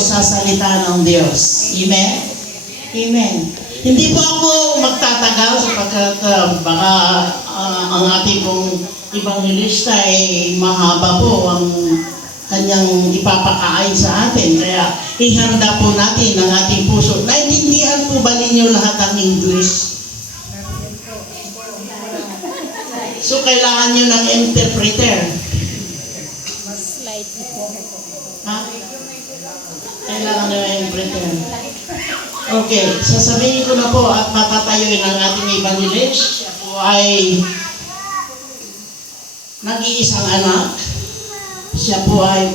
sa salita ng Diyos. Amen? Amen. Hindi po ako magtatagal sapagkat baka ang ating pong evangelista ay mahaba po ang kanyang ipapakain sa atin. Kaya ihanda po natin ang ating puso. Naintindihan po ba ninyo lahat ang English? So kailangan nyo ng interpreter. Ha? Kailangan nyo ng interpreter. Okay, sasabihin ko na po at matatayuin ang ating evangelist. Siya po ay nag-iisang anak. Siya po ay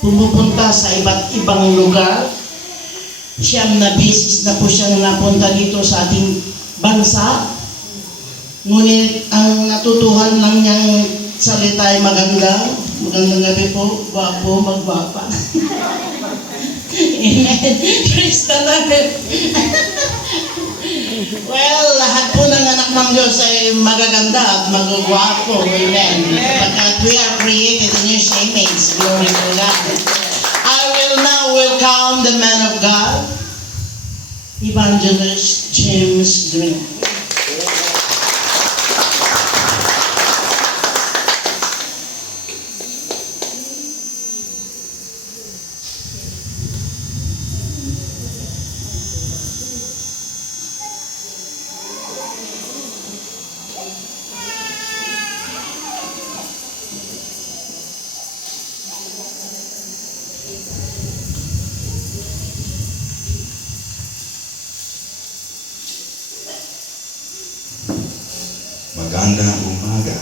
pumupunta sa iba't ibang lugar. Siyam na bisis na po siyang napunta dito sa ating bansa. Ngunit ang natutuhan lang niyang salita ay maganda. Magandang gabi po, gwapo, magbapa. Amen. Praise the Lord. Well, lahat po ng anak ng Diyos ay magaganda at magugwapo. Amen. Sapagkat we are created in His image. Glory to God. I will now welcome the man of God, Evangelist James Green. Magandang umaga.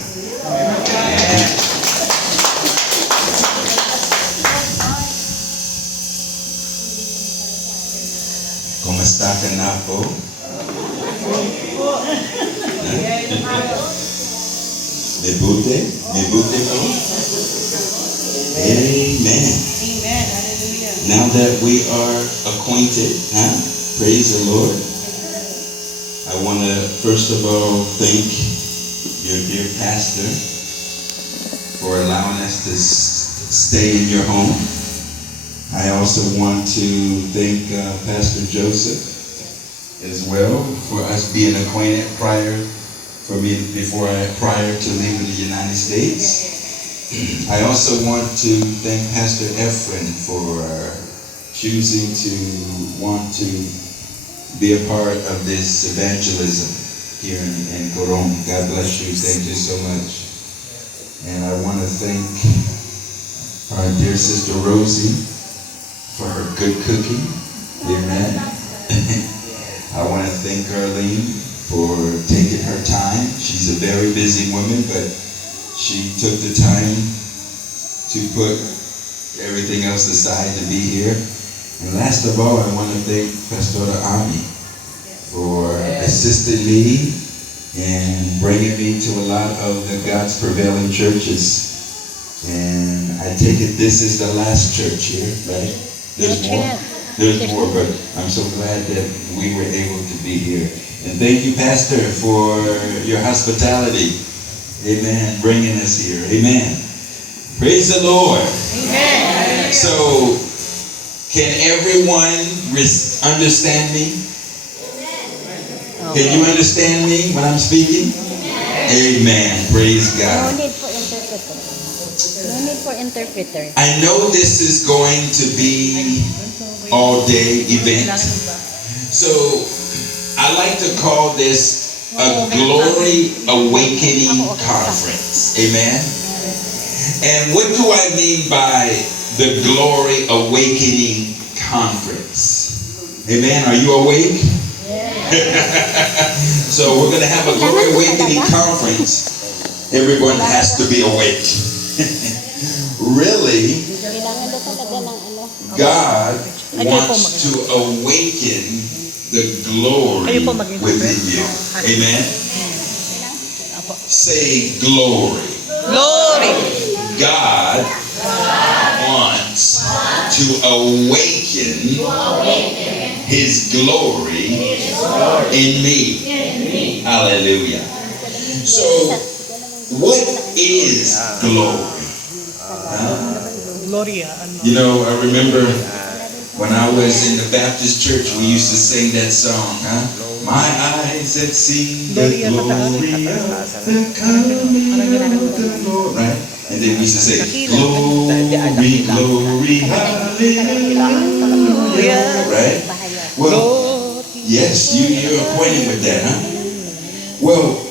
Kumusta ka na po? Mabuti? Mabuti po? Amen. Amen. Hallelujah. Now that we are acquainted, praise the Lord. I want to first of all thank your dear pastor for allowing us to stay in your home. I also want to thank Pastor Joseph as well for us being acquainted prior to leaving the United States. I also want to thank Pastor Efren for choosing to want to be a part of this evangelism here in Coron. God bless you. Thank you so much. And I want to thank our dear sister Rosie for her good cooking. Amen. I want to thank Arlene for taking her time. She's a very busy woman, but she took the time to put everything else aside to be here. And last of all, I want to thank Pastor Ami for assisting me and bringing me to a lot of the God's prevailing churches. And I take it this is the last church here, right? There's more. There's more, but I'm so glad that we were able to be here. And thank you, Pastor, for your hospitality. Amen. Bringing us here. Amen. Praise the Lord. Amen. So, can everyone understand me? Can you understand me when I'm speaking? Amen. Praise No God. need for interpreter. No need for interpreter. I know this is going to be all-day event. So, I like to call this a Glory Awakening Conference. Amen. And what do I mean by the Glory Awakening Conference? Amen. Are you awake? So we're going to have a Glory Awakening Conference. Everyone has to be awake. Really, Kailangan daw talaga ng ano. God wants to awaken the glory within you. Amen. Say glory. Glory. God wants to awaken His glory in me. Hallelujah. So, what is glory? Gloria. You know, I remember When I was in the Baptist church, we used to sing that song, huh? My eyes have seen the glory of the coming of the Lord. Right? And then we used to say, glory, glory, hallelujah. Right? Well, yes, you're acquainted with that, huh? Well,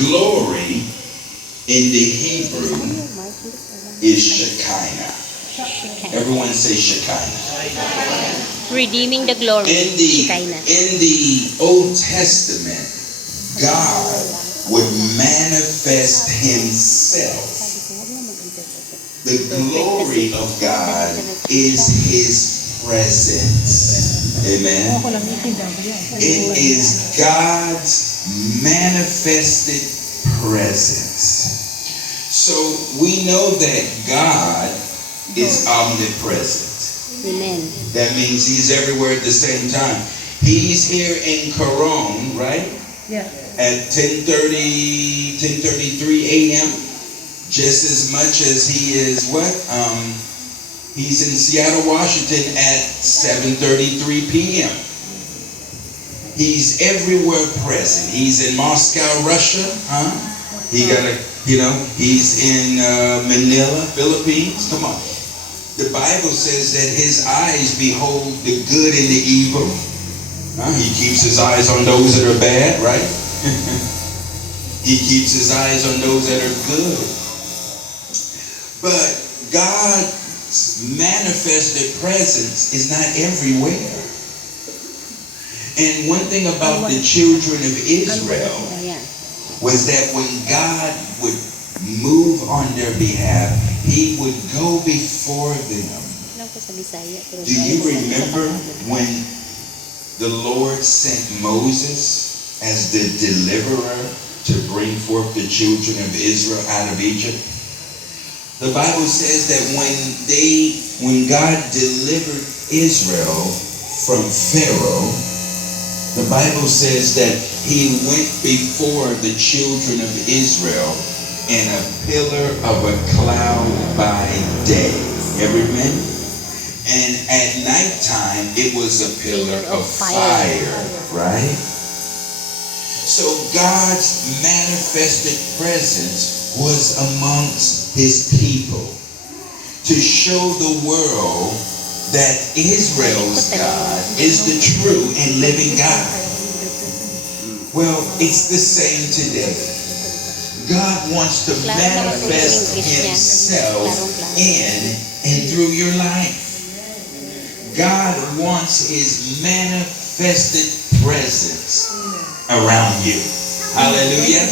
glory in the Hebrew is Shekinah. Everyone say Shekinah. Redeeming the glory. In Shekinah. the Old Testament, God would manifest himself. The glory of God is his presence. Amen. It is God's manifested presence. So we know that God is omnipresent. Amen. That means he's everywhere at the same time. He's here in Caron, right? Yeah. At 10:33 a.m. Just as much as he is he's in Seattle, Washington at 7:33 p.m. He's everywhere present. He's in Moscow, Russia, huh? He's in Manila, Philippines. Come on. The Bible says that his eyes behold the good and the evil. He keeps his eyes on those that are bad, right? He keeps his eyes on those that are good. But God's manifested presence is not everywhere. And one thing about the children of Israel was that when God would move on their behalf, he would go before them. Do you remember when the Lord sent Moses as the deliverer to bring forth the children of Israel out of Egypt? The Bible says that when God delivered Israel from Pharaoh, the Bible says that he went before the children of Israel in a pillar of a cloud by day. Amen? And at nighttime, it was a pillar of fire, right? So God's manifested presence was amongst his people to show the world that Israel's God is the true and living God. Well, it's the same today. God wants to manifest himself in and through your life. God wants his manifested presence around you. Hallelujah.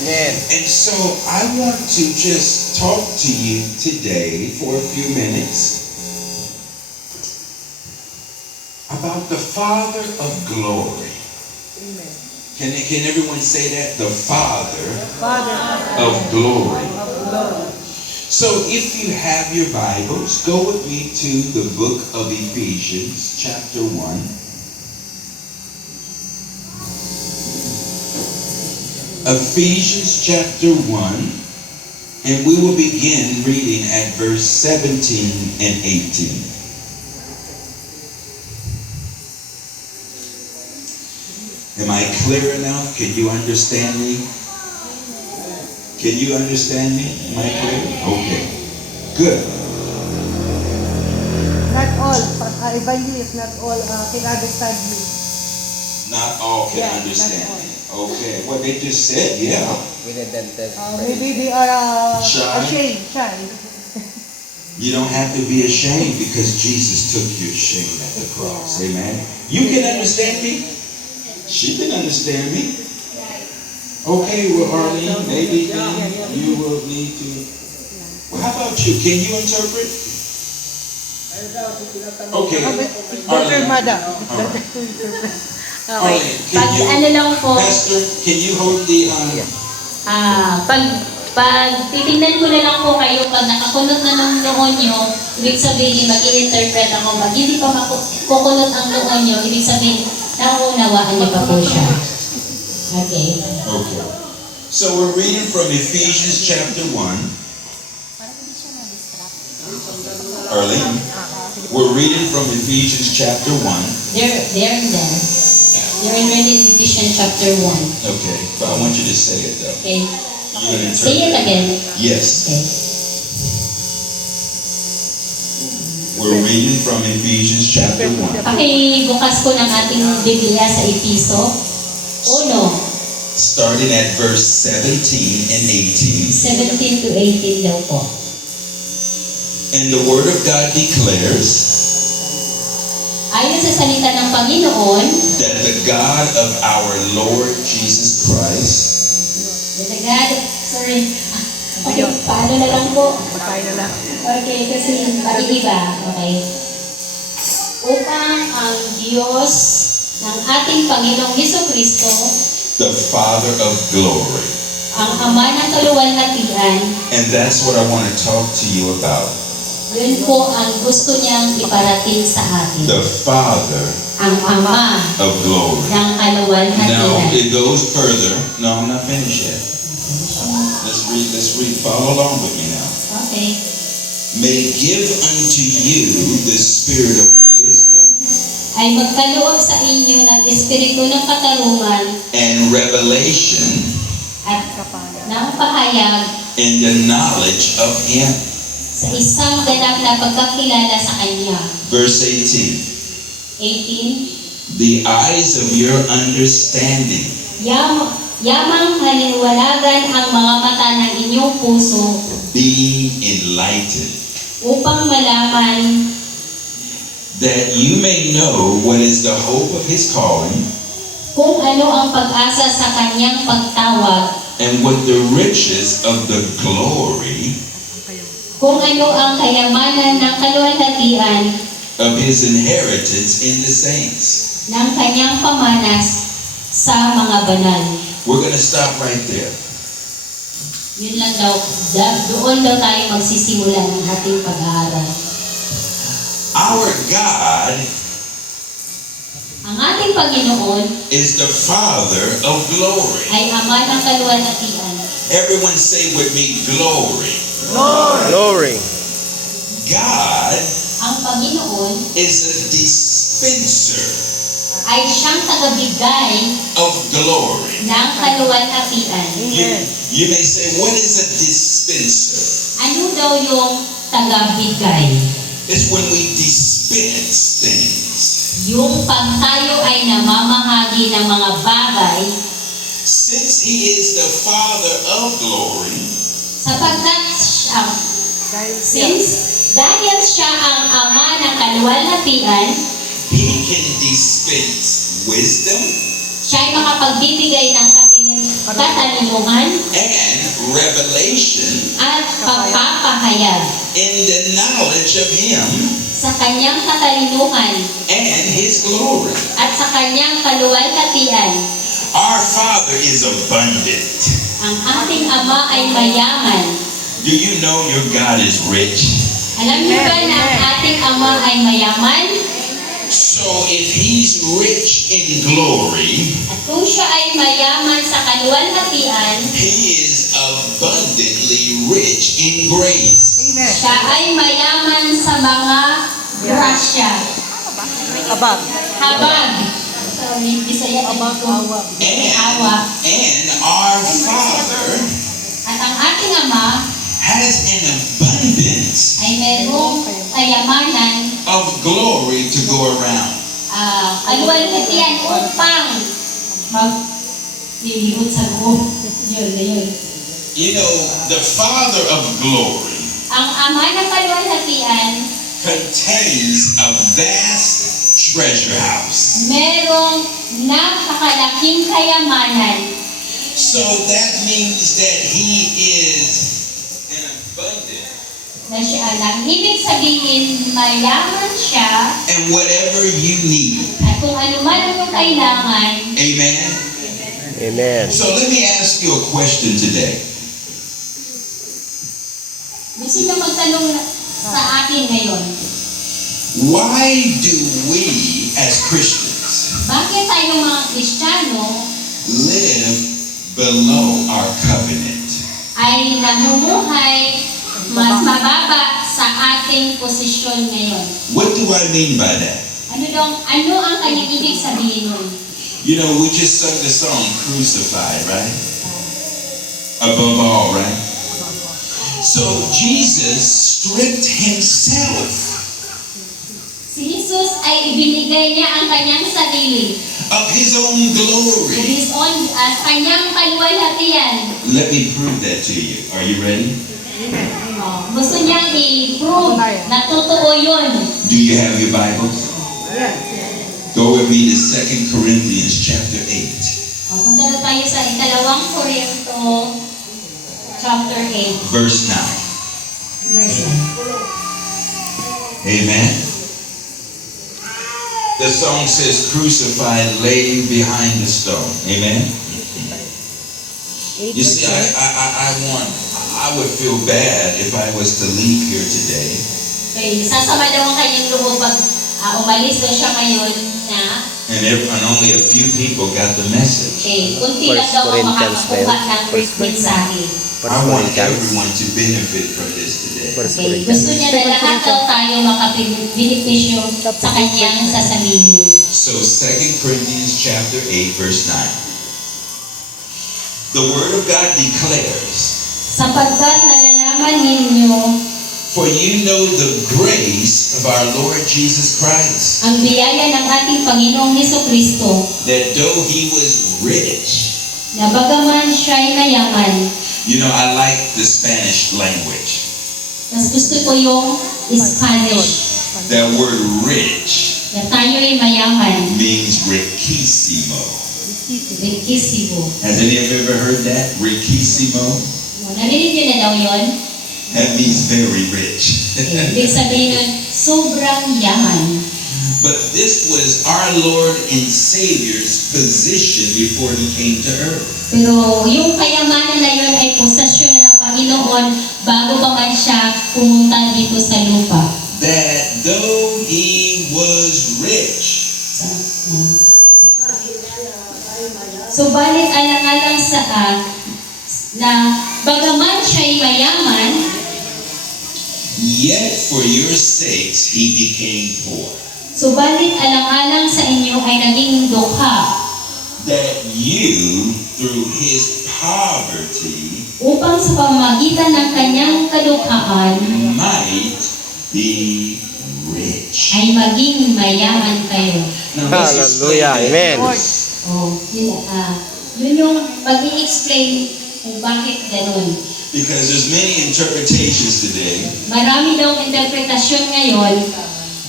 Amen. And so I want to just talk to you today for a few minutes about the Father of glory. Amen. Can everyone say that? The Father Father of glory. of Lord. So if you have your Bibles, go with me to the book of Ephesians, chapter 1. Ephesians chapter 1, and we will begin reading at verse 17 and 18. Am I clear enough? Can you understand me? Can you understand me? Am I clear? Okay. Good. Not all, evangelist, not all can understand you. Not all can Yeah, understand not all. me. Okay. Well, they just said, yeah. We didn't Maybe they are Shy. ashamed, shy. You don't have to be ashamed because Jesus took your shame at the cross. Amen. You can understand me. She can understand me. Okay, well, Arlene, maybe then you will need to. Well, how about you? Can you interpret? Okay. Better, madam. Arlene, Okay. can Pag you, ano lang po, Pastor, can you hold the pag titingnan ko na lang po kayo, pag nakakunot na ng noon nyo, ibig sabihin, mag-i-interpret ako. Pag hindi pa kukunot ang noon nyo, ibig sabihin, nakuunawaan niyo pa po siya. Okay. Okay. So we're reading from Ephesians chapter 1. Arlene? We're reading from Ephesians chapter 1. They're in there. They're already in Ephesians chapter 1. Okay, but I want you to say it though. Okay. You're going to Say it interpret again. Yes. Okay. We're reading from Ephesians chapter 1. Pakibukas po ng ating Biblia sa Episo 1, Starting at verse 17 and 18. 17 to 18 daw po. And the word of God declares Ayon sa salita ng Panginoon, that the God of our Lord Jesus Christ Okay, paano na lang po? Patay na lang. Okay, kasi pag-iba. Okay. Upang ang Diyos ng ating Panginoong Hesukristo, the Father of glory. ang Ama ng kaluwalhatian, And that's what I want to talk to you about. yun po ang gusto niyang iparating sa atin. The Father Ang Ama of glory. ng Now, kaluwalhatian. it goes further. No, I'm not finished yet. Let's read. Follow along with me now. Okay. May give unto you the spirit of wisdom Ay magkaloob sa inyo ng espiritu ng katarungan and revelation at ng pahayag in the knowledge of Him. sa isang ganap na pagkakilala sa Kanya. Verse 18. 18. The eyes of your understanding Yamang halinawagan ang mga mata ng inyong puso being enlightened, upang malaman that you may know what is the hope of His calling kung ano ang pag-asa sa Kanyang pagtawag, and what the riches of the glory kung ano ang kayamanan ng kaluwalhatian of His inheritance in the saints. ng Kanyang pamanas sa mga banal. We're going to stop right there. Yun lang daw, doon daw tayo magsisimula ng ating pag-aaral. Our God Ang ating Panginoon is the Father of glory. ay Ama ng kaluwalhatian. Everyone say with me, glory. Glory. God Ang Panginoon is a dispenser ay siyang tagabigay of glory. ng kaluwalhatian. You may say, what is a dispenser? Ano daw yung tagabigay? It's when we dispense things. Yung pag tayo ay namamahagi ng mga bagay, Since He is the Father of glory, sapagkat siya, dahil siya ang Ama ng kaluwalhatian, He can dispense wisdom siya ay makapagbibigay ng katalungan and revelation at pagpapahayag in the knowledge of Him sa kanyang katalinuhan and His glory. at sa kanyang kaluwalhatian. Our Father is abundant. Ang ating Ama ay mayaman. Do you know your God is rich? Alam niyo ba na ang ating Ama ay mayaman? So if He's rich in glory, At kung siya ay mayaman sa kaluwalhatian, He is abundantly rich in grace. siya ay mayaman sa mga grasya. Abag. Habag. Sorry, Bisaya Abag, ko. awa. Awa. And our Father At ang ating Ama has an abundance ay merong kayamanan, of glory to go around. kaluwalhatian upang maglilibot sa buong. Yun na yun. You know, the Father of glory Ang Ama ng kaluwalhatian, contains a vast treasure house. merong napakalaking kayamanan. So that means that He is an abundant. Na siya lang. Ibig sabihin, mayaman siya And whatever you need. at kung ano man ang iyong kailangan. Amen? Amen. So let me ask you a question today. Gusto niyo magtanong sa akin ngayon, Why do we as Christians bakit tayo mga Kristiyano live below our covenant? ay namumuhay mas mababa sa sa ating posisyon ngayon. What do I mean by that? Ano ang kanyang ibig sabihin nun? You know, we just sung the song Crucified, right? Above all, right? So Jesus stripped himself Si Jesus ay ibinigay niya ang kanyang sarili. of his own glory. His own, kanyang kaluwalhatian. Let me prove that to you. Are you ready? Gusto niyang i-prove na totoo yun. Do you have your Bibles? Yes. Go with me to 2 Corinthians chapter 8, Punta na tayo sa ikalawang Korinto, chapter 8, verse 9. verse Amen. The song says, crucified, laying behind the stone. Amen. You see, I would feel bad if I was to leave here today 9. Okay, sasama daw ang kanyang loob pag umalis daw siya ngayon na and only a few people got the message. unti lang daw ang makakakuha ng mensahe. I want everyone to benefit from this today. Okay, gusto niya na lahat daw tayo makapag-benepisyo sa kanyang sasabihin. So 2 Corinthians chapter 8, verse 9. The word of God declares, Sapagkat nalalaman ninyo for you know the grace of our Lord Jesus Christ, ang biyaya ng ating Panginoong Hesukristo, that though he was rich, na bagaman siya'y mayaman. you know, I like the Spanish language. Mas gusto ko yung Spanish, That word rich na tayo'y mayaman. means riquísimo. Riquísimo. Has any of you ever heard that? Riquísimo? Narinig niyo na daw yun? That means very rich. Ibig sabihin nun, sobrang yaman. But this was our Lord and Savior's position before he came to earth. Pero yung kayamanan na yun ay posesyon na ng Panginoon bago pa man siya pumunta dito sa lupa. That though he was rich, Subalit alang-alang saan na bagaman siya'y mayaman, yet for your sakes he became poor, subalit alang-alang sa inyo ay naging dukha that you through his poverty upang sa pamamagitan ng kanyang kadukhaan might be rich. ay maging mayaman kayo. Now let's explain Hallelujah. that. Amen. Yun yung pag-i-explain kung bakit ganun. Because there's many interpretations today, Marami daw interpretasyon ngayon,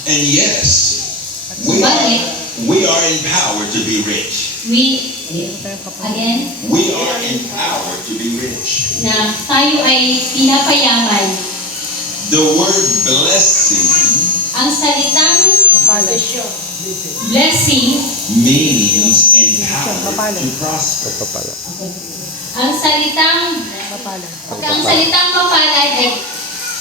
and yes, we are empowered to be rich. again, We are empowered to be rich. na tayo ay pinapayaman. The word blessing Ang salitang blessing, means empowered to prosper. Papala. ang salitang mapalad ay,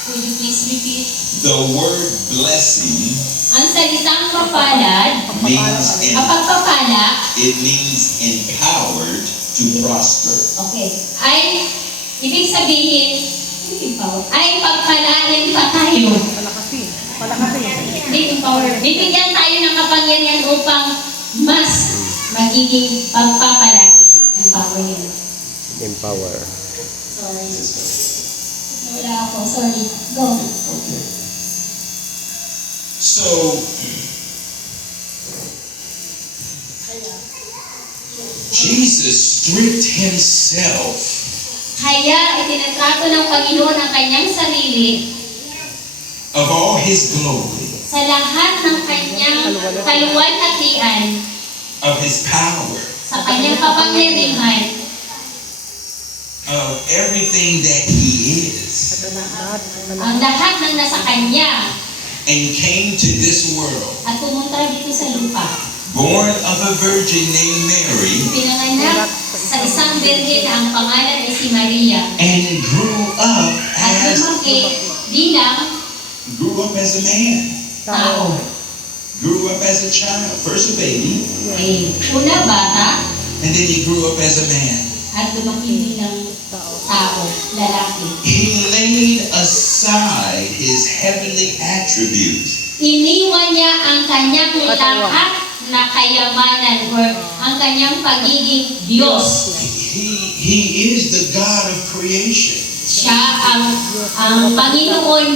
would you please repeat? The word blessing Ang salitang mapalad, means pagpapala, it means empowered to prosper. okay, ay ibig sabihin, ay pagpalain pa tayo. Hindi empowered. Bibigyan tayo ng kapangyarihan upang mas magiging pagpapalain. Empowered. Empower. Sorry. Wala ako. Sorry. Go. Okay. So, Jesus stripped himself Kaya itinatrato ng Panginoon ang kanyang sarili of all his glory, sa lahat ng kanyang kaluwalhatian, of his power, sa kanyang kapangyarihan, of everything that he is, ang lahat ng nasa kanya and came to this world, at pumunta dito sa lupa. born of a virgin named Mary, Pinanganak sa isang birhen na ang pangalan ay si Maria and grew up at lumaki bilang as a man, tao. grew up as a child, first a baby, Okay. Una bata and then he grew up as a man. at lumaki bilang tao, lalaki. He laid aside his heavenly attributes. Iniwan niya ang kanyang lahat na kayamanan or ang kanyang pagiging Diyos. He is the God of creation. Siya ang Panginoon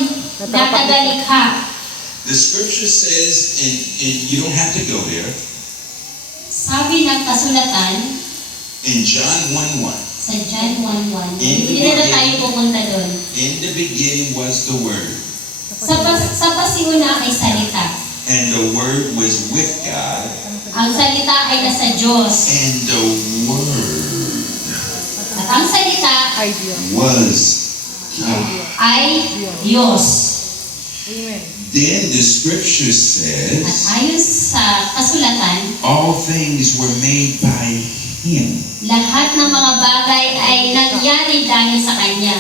na tagalikha. The scripture says, and you don't have to go there, Sabi ng kasulatan in John 1:1, sa John 1:1, hindi na tayo pupunta doon. in the beginning was the Word, Sa pasiuna ay salita. and the Word was with God, Ang salita ay nasa Diyos. and the Word At ang salita was God. ay Diyos. Amen. Then the scripture At says, ayon sa kasulatan, all things were made by Him. lahat ng mga bagay ay nangyari dahil sa Kanya.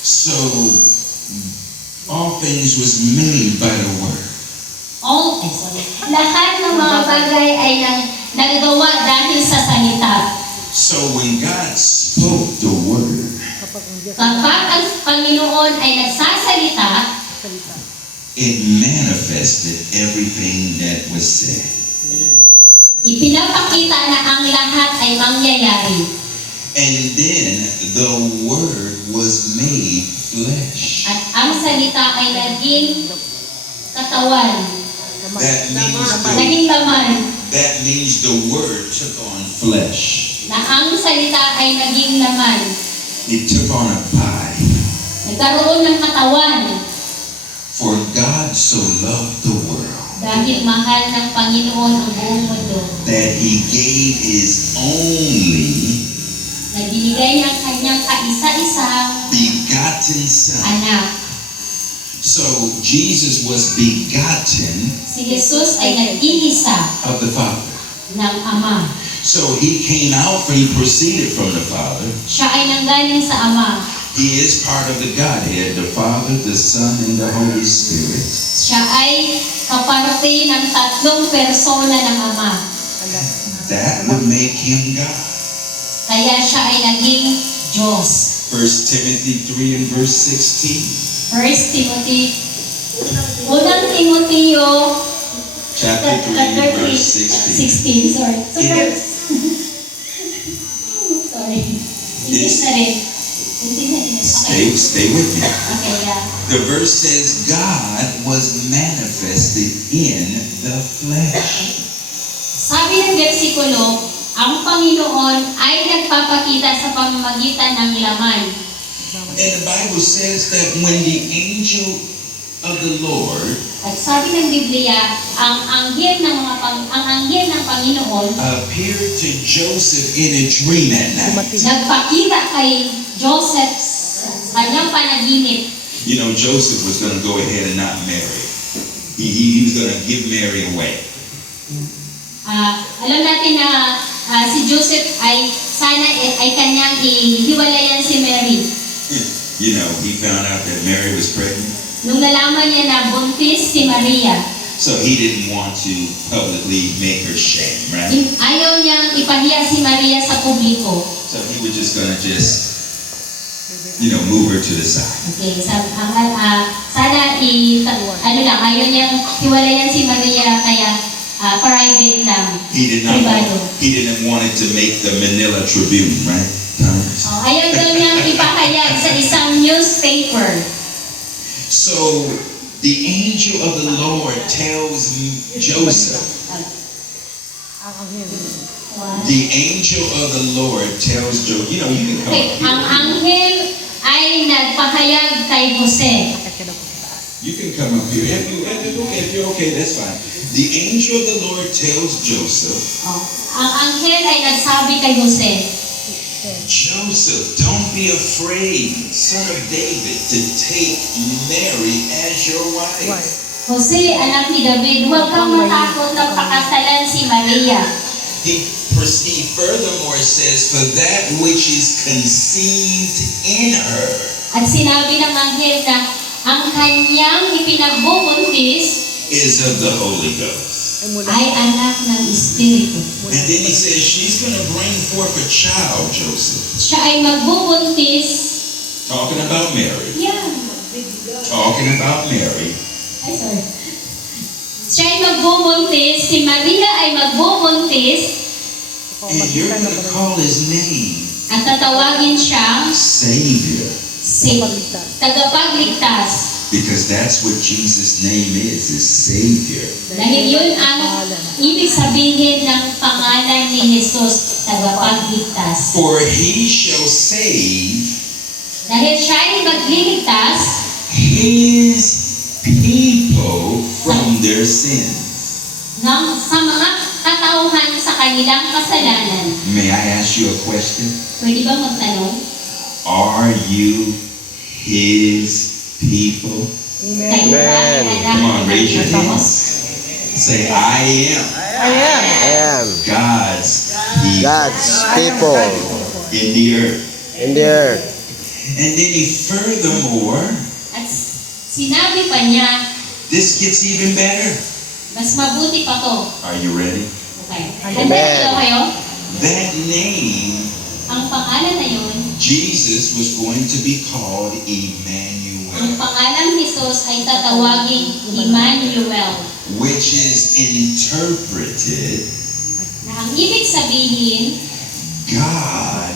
So, all things was made by the Word. Lahat ng mga bagay ay nagagawa dahil sa salita. So when God spoke the Word, Kapag ang Panginoon ay nagsasalita, it manifested everything that was said. ipinapakita na ang lahat ay mangyayari. And then the Word was made flesh. At ang salita ay naging katawan, naging laman, That means the Word took on flesh. na ang salita ay naging laman. It took on a body. Nagkaroon ng katawan For God so loved the world dahil mahal ng Panginoon ang buong mundo. that He gave His only Na binigay niya ang kanyang kaisa-isang begotten Son. anak. So Jesus was begotten Si Jesus ay nag-iisa of the Father. ng Ama. So He came out, He proceeded from the Father. Siya ay nanggaling sa Ama. He is part of the Godhead, the Father, the Son, and the Holy Spirit. Siya ay kaparte ng tatlong persona ng Ama. That would make Him God. Kaya siya ay naging Diyos. 1 Timothy 3 and verse 16. 1 Timothy, unang Timoteo, Chapter 3 verse 16. 16, sorry. Sorry. English na rin. Hindi na English. Okay. Stay with me. Okay, yeah. The verse says, God was manifested in the flesh. Sabi ng versikulo, ang Panginoon ay nagpapakita sa pamamagitan ng laman. And the Bible says that when the angel of the Lord At sabi ng Biblia, ang anghel ng Panginoon appeared to Joseph in a dream at night. nagpakita kay Joseph sa kanyang panaginip. You know, Joseph was going to go ahead and not marry. He was going to give Mary away. Alam natin na si Joseph ay sana ay kanyang ihiwalayan si Mary. You know, he found out that Mary was pregnant. Nung nalaman niya na buntis si Maria, So he didn't want to publicly make her shame, right? ayaw niyang ipahiya si Maria sa publiko. So he was just going to move her to the side. Okay, sana ayaw niyang hiwalayan si Maria kaya private lang. He didn't want it to make the Manila Tribune, right? Thomas? Ayaw daw niyang ipahayag sa isang newspaper. So the angel of the Lord tells Joseph. The angel of the Lord tells Joseph. You know, you can come Okay, up here. ang anghel ay nagpahayag kay Jose. You can come up here. If you're okay, that's fine. The angel of the Lord tells Joseph, Ang anghel ay nagsabi kay Jose, Joseph, don't be afraid, son of David, to take Mary as your wife. Jose, anak ni David, huwag kang matakot na pakasalan si Maria. He furthermore says, for that which is conceived in her At sinabi ng anghel na ang kanyang ipinagbubuntis is of the Holy Ghost. ay anak ng Espiritu. And then he says, she's going to bring forth a child, Joseph. Siya ay magbubuntis. Talking about Mary. Yeah. Talking about Mary. Ay, sorry. Siya ay magbubuntis. Si Maria ay magbubuntis. And you're going to call his name At tatawagin siyang Savior. si tagapagligtas. Because that's what Jesus' name is Savior. Dahil yun ang ibig sabihin ng pangalan ni Jesus, tagapagligtas. For he shall save Dahil siya ay magliligtas his people from their sins. sa mga katauhan sa kanilang kasalanan. May I ask you a question? Pwede bang magtanong? Are you his people? Kayo ba ay anak Come on, raise your ng hands. Diyos? Say, I am I am God's people God's people in the earth. in the earth. And then he furthermore, At sinabi pa niya, this gets even better. mas mabuti pa to. Are you ready? Okay. Amen. Handa na kayo? That name, Ang pangalan na yun, Jesus was going to be called ang Emmanuel, pangalan ni Jesus ay tatawagin Emmanuel. which is interpreted Na ang ibig sabihin, God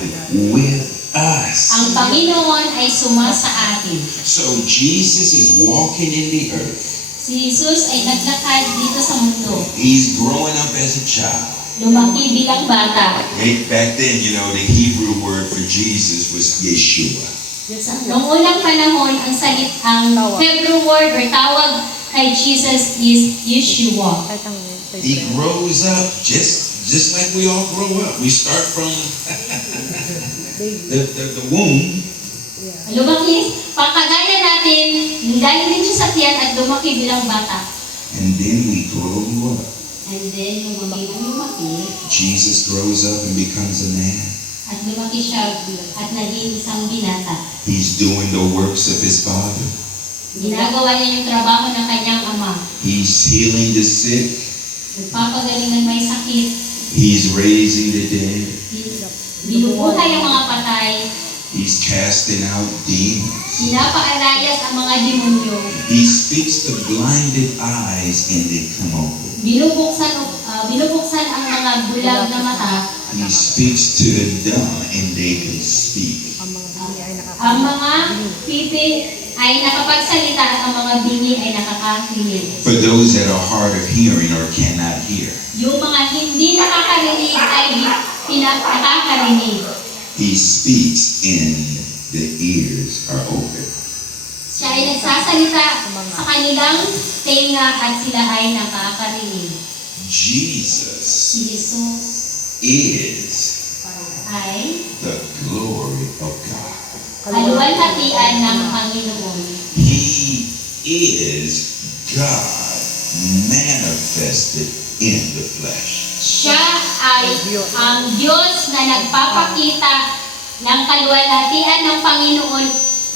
with us. ang Panginoon ay sumasa atin. So Jesus is walking in the earth. Si Jesus ay naglakad dito sa mundo. He's growing up as a child. Lumaki bilang bata. Back then, you know, the Hebrew word for Jesus was Yeshua. Noong unang panahon, ang Hebrew word or tawag kay Jesus is Yeshua. He grows up just like we all grow up. We start from the womb. Lumaki, pagkagaya natin, galing din siya sa tiyan at lumaki bilang bata. And then we grow up. And then, lumaki, Jesus grows up and becomes a man. at lumaki siya at naging isang binata. He's doing the works of his Father. Ginagawa niya yung trabaho ng kanyang ama. He's healing the sick. Nagpapagaling ng may sakit. He's raising the dead. Binubuhay ang mga patay. He's casting out demons. Pinapaalayas ang mga demonyo. He speaks to blinded eyes and they come open. Binubuksan ang mga bulag na mata. He speaks to the dumb and they can speak. Ang mga pipi ay nakapagsalita at ang mga bingi ay nakakarinig. For those that are hard of hearing or cannot hear, Yung mga hindi nakakarinig ay nakakarinig. he speaks and the ears are open. Siya ay nagsasalita sa kanilang tenga at sila ay nakakarinig. Jesus Si Jesus is ay the glory of God. kaluwalhatian ng Panginoon. He is God manifested in the flesh. Siya ay ang Diyos na nagpapakita ng kaluwalhatian ng Panginoon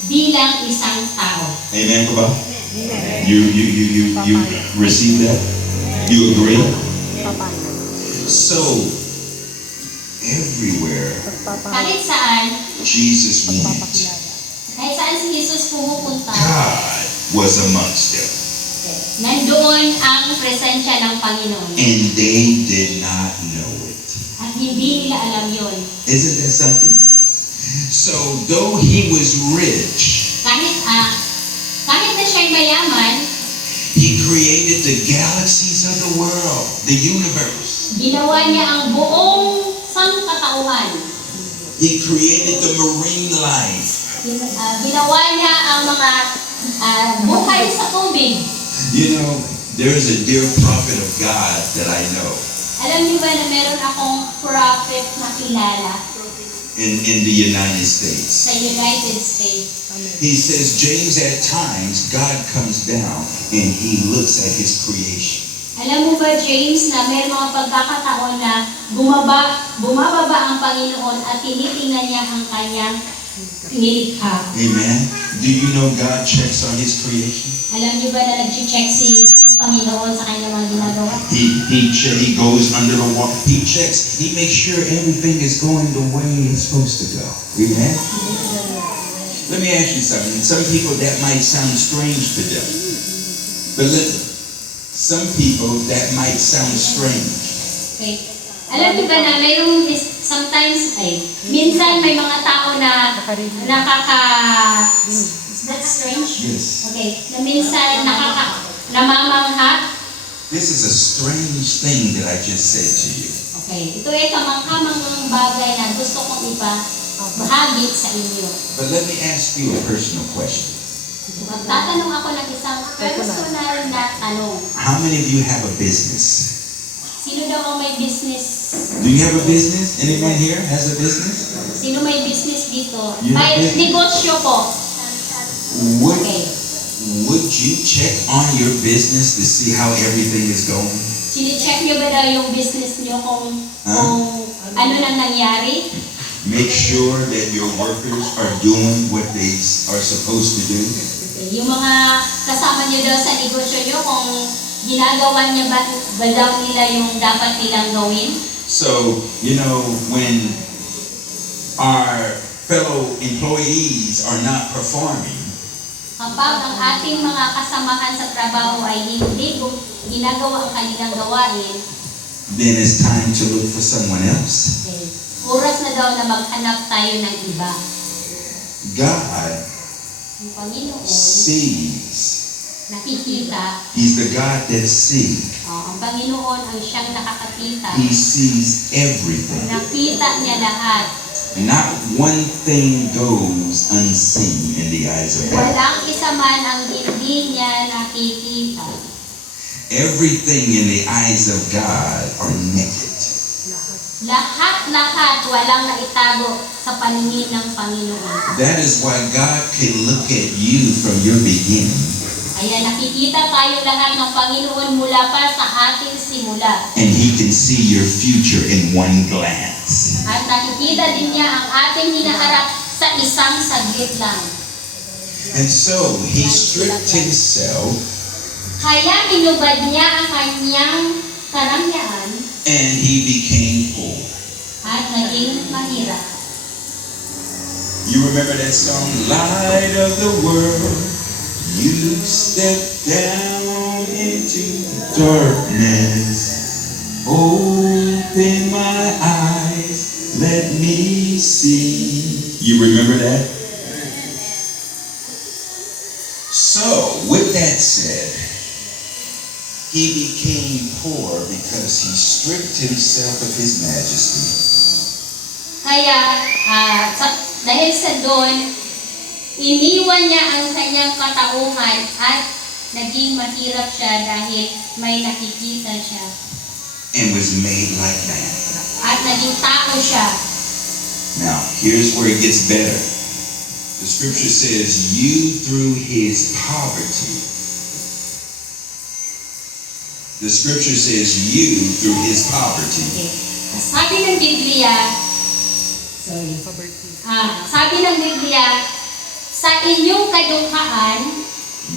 bilang isang tao. Amen, Papa? You receive that? You agree? So, everywhere Kahit saan, Jesus went, kahit saan si Jesus pumupunta, God was amongst them. nandoon ang presensya ng Panginoon. And they did not know it. At hindi nila alam yon. Isn't that something? So, though he was rich, Kahit na siya'y mayaman, he created the galaxies of the world, the universe. ginawa niya ang buong sangkatauhan. He created the marine life. Ginawa niya ang mga buhay sa tubig. You know, there is a dear prophet of God that I know Alam niyo ba na meron akong prophet na kilala in the United States. sa United States? He says, James, at times, God comes down and he looks at his creation. Alam mo ba, James, na meron mga pagkakataon na bumababa ang Panginoon at tinitingnan niya ang kanyang nilikha. Amen. Do you know God checks on his creation? Alam niyo ba na nag-check ang Panginoon sa kanyang mga ginagawa? He He goes under the water. He checks. He makes sure everything is going the way it's supposed to go. Amen. Let me ask you something. Some people that might sound strange to them, but listen. Some people that might sound strange. Okay. Alam niyo ba na mayroong sometimes, minsan may mga tao na is that strange? Yes. Okay. Na minsan namamangha. This is a strange thing that I just said to you. Okay. Ito ay kamangkamang bagay na gusto kong bahagi sa inyo. But let me ask you a personal question. Magtatanong ako ng isang personal na tanong. How many of you have a business? Sino daw ang may business? Do you have a business? Anyone here has a business? Sino may business dito? You have May business? negosyo po. Would, Okay. would you check on your business to see how everything is going? Sini-check niyo ba daw yung business niyo kung ano nang nangyari? Make sure that your workers are doing what they are supposed to do. Yung mga kasama niyo daw sa negosyo niyo kung ginagawa niya ba daw nila yung dapat nilang gawin? So, you know, when our fellow employees are not performing, Kapag ang ating mga kasamahan sa trabaho ay hindi ginagawa ang kanilang gawain, then it's time to look for someone else. oras na daw na maghanap tayo ng iba. God Ang Panginoon, sees. nakikita. He's the God that sees. Ang Panginoon ang siyang nakakakita. He sees everything. Nakita niya lahat. Not one thing goes unseen in the eyes of God. Walang isa man ang hindi niya nakikita. Everything in the eyes of God are naked. Lahat-lahat walang naitago sa paningin ng Panginoon. That is why God can look at you from your beginning, Kaya nakikita tayo lahat ng Panginoon mula pa sa ating simula. and He can see your future in one glance. At nakikita din niya ang ating hinaharap sa isang saglit lang. And so He stripped Himself, Kaya hinubad niya ang kanyang karangyaan and He became poor. at naging mahirap. You remember that song, Light of the World, you stepped down into darkness. Open my eyes, let me see. You remember that? So, with that said, He became poor because He stripped Himself of His majesty. Kaya dahil sa doon, iniwan niya ang kanyang katauhan at naging mahirap siya dahil may nakikita siya. And was made like man. At naging tao siya. Now, here's where it gets better. The scripture says, you through His poverty. The scripture says, you through His poverty. Okay. Sabi ng Biblia, sabi ng Biblia, sa inyong kadukhaan,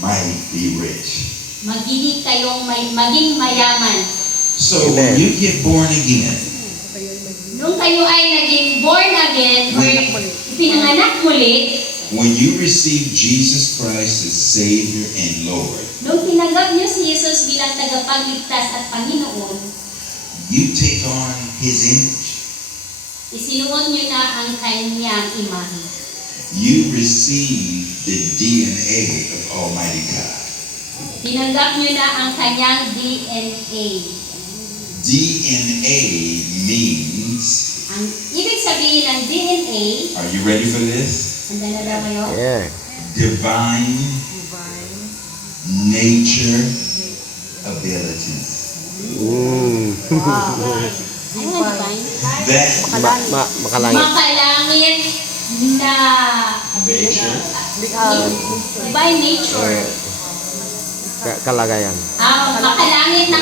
Might be rich. magiging kayong maging mayaman. So when you get born again, Nung kayo ay naging born again or pinanganak muli, when you receive Jesus Christ as Savior and Lord, nung tinanggap niyo si Jesus bilang tagapagligtas at Panginoon, you take on His image. isinuot niyo na ang kanyang imahe. You receive the DNA of Almighty God. Tinanggap niyo na ang kanyang DNA. DNA means, Ang ibig sabihin ng DNA, are you ready for this? handa na daw kayo? Yeah. Divine nature abilities. That Makalangit. Makalangit na nature by nature. Kalagayan. Makalangit na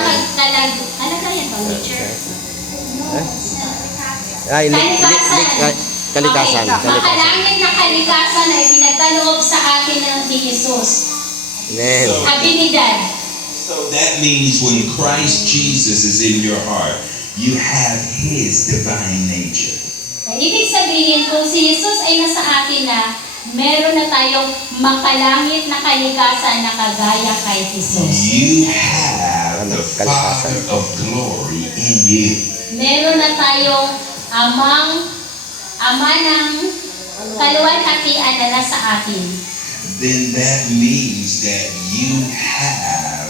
kalagayan ba nature? Ay, Kalikasan. kalikasan. Okay. Makalangit na kalikasan ay pinagkaloob sa akin ng Jesus. Amen. Abilidad. So that means when Christ Jesus is in your heart, you have His divine nature. Ibig sabihin, kung si Jesus ay nasa atin na, meron na tayong makalangit na kalikasan na kagaya kay Jesus. You have the Father of glory in you. Meron na tayong ama ng kaluwalhatian na nasa atin. Then that means that you have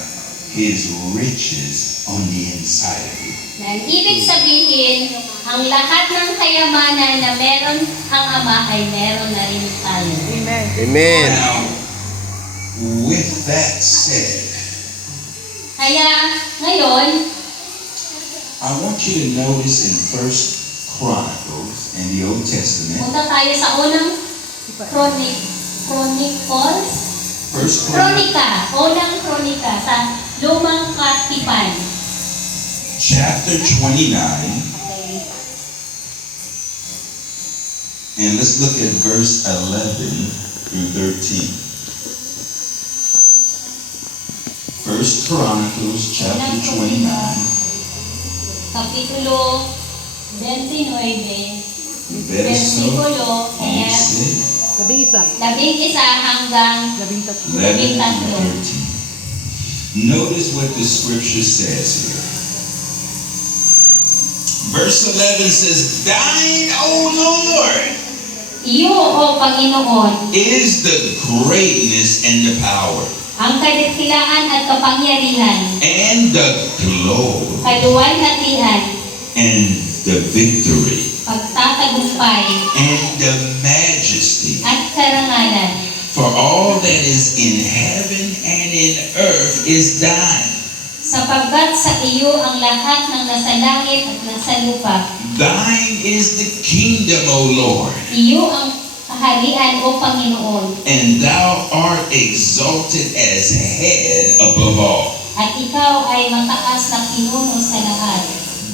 His riches on the inside of you. Yan, ibig sabihin, ang lahat ng kayamanan na meron ang Ama ay meron na rin tayo. Amen. Amen. Now, with that said, Kaya ngayon, I want you to notice in First Chronicles in the Old Testament, punta tayo sa unang Chronicles. First Chronicles, Unang Kronika sa Lumang Katipan. chapter 29, Okay. and let's look at verse 11 through 13. First Chronicles chapter 29, Kapitulo 29, verso versikulo 11 11 hanggang 13. through 13. Notice what the scripture says here. Verse 11 says, Thine, O Lord, Iyo, O Panginoon, is the greatness and the power, ang kadakilaan at kapangyarihan, and the glory, kaluwalhatian, and the victory, pagtatagumpay, and the majesty. at karangalan. For all that is in heaven and in earth is thine. Sapagkat sa iyo ang lahat ng nasa langit at nasa lupa. Thine is the kingdom, O Lord, Iyo ang kaharian, O Panginoon, and thou art exalted as head above all. at ikaw ay mataas na pinuno sa lahat.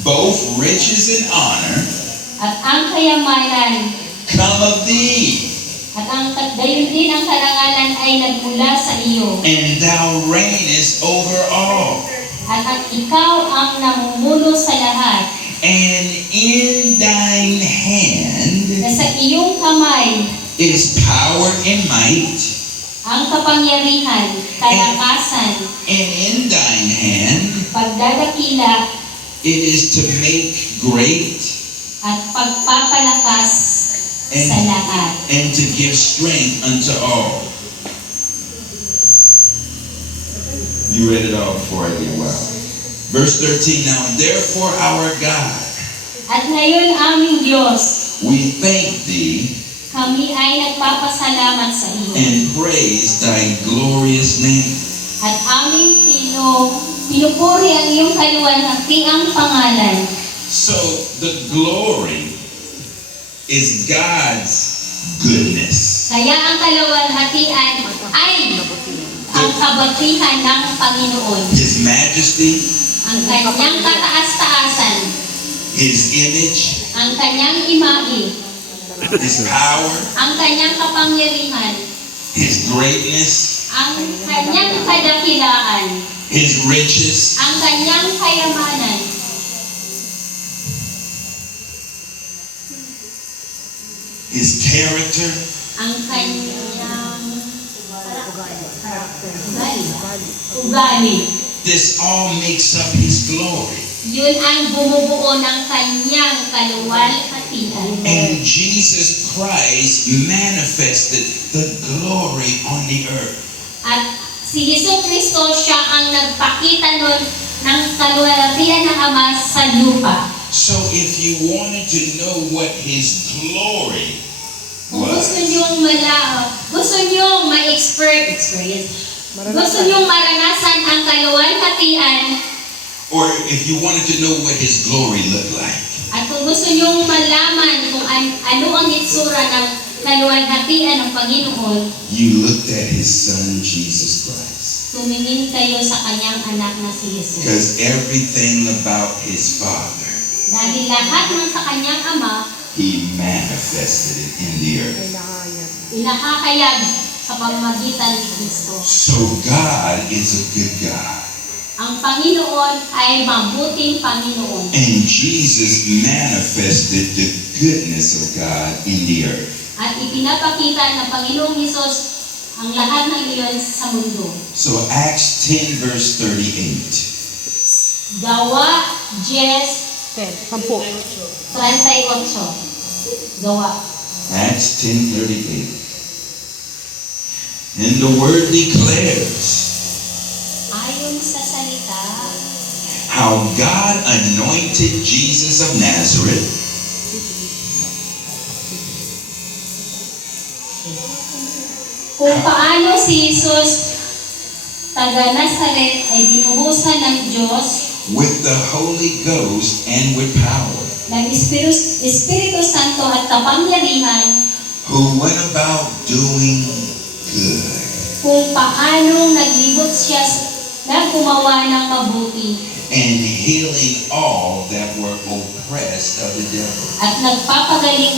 Both riches and honor At ang kayamanan come of thee, at ang gayon din ang karangalan ay nagmula sa iyo. and thou reignest over all. At ikaw ang namumuno sa lahat. And in thine hand Na sa iyong kamay is power and might, ang kapangyarihan, kalakasan, and in thine hand pagdadakila, it is to make great at pagpapalakas sa lahat. and to give strength unto all. You read it all before I did. Wow. Verse 13, now therefore our God, At ngayon aming Diyos, we thank thee kami ay nagpapasalamat sa iyo. and praise thy glorious name. At aming pinupuri ang iyong kaluwalhatiang pangalan. So the glory is God's goodness. Kaya ang kaluwalhatian ay ang kabutihan ng Panginoon. His majesty, Ang kanyang kataas-taasan, his image, ang kanyang imahe, his power, ang kanyang kapangyarihan, his greatness, ang kanyang kadakilaan, his riches, ang kanyang kayamanan, his character, ang kanyang ugali. this all makes up his glory. Yun ang bumubuo ng kanyang kaluwalhatian. And Jesus Christ manifested the glory on the earth. At si Hesus Kristo, siya ang nagpakita nun ng kaluwalhatian ng Ama sa lupa. So if you wanted to know what his glory Kung gusto was, niyong gusto niyong ma-experience, gusto niyong maranasan ang kaluwalhatian, or if you wanted to know what his glory looked like, at kung gusto niyong malaman kung ano ang itsura ng kaluwalhatian ng Panginoon, you looked at his son Jesus Christ. tumingin kayo sa kanyang anak na si Jesus. Because everything about his Father, Dahil lahat ng sa kanyang Ama, he manifested it in the earth. inahakayag sa pamamagitan ni Kristo. So God is a good God. Ang Panginoon ay mabuting Panginoon. And Jesus manifested the goodness of God in the earth. At ipinapakita ng Panginoong Hesus ang lahat ng iyon sa mundo. So Acts 10 verse 38. Gawa 10, 10. 38. Gawa. Acts 10:38. And the word declares Ayon sa salita, how God anointed Jesus of Nazareth kung paano si Jesus taga Nazaret ay binuhusan ng Diyos with the Holy Ghost and with power, ng Espiritu Santo at kapangyarihan, who went about doing good kung paano naglibot siya na gumawa ng mabuti and healing all that were oppressed of the devil. at nagpapagaling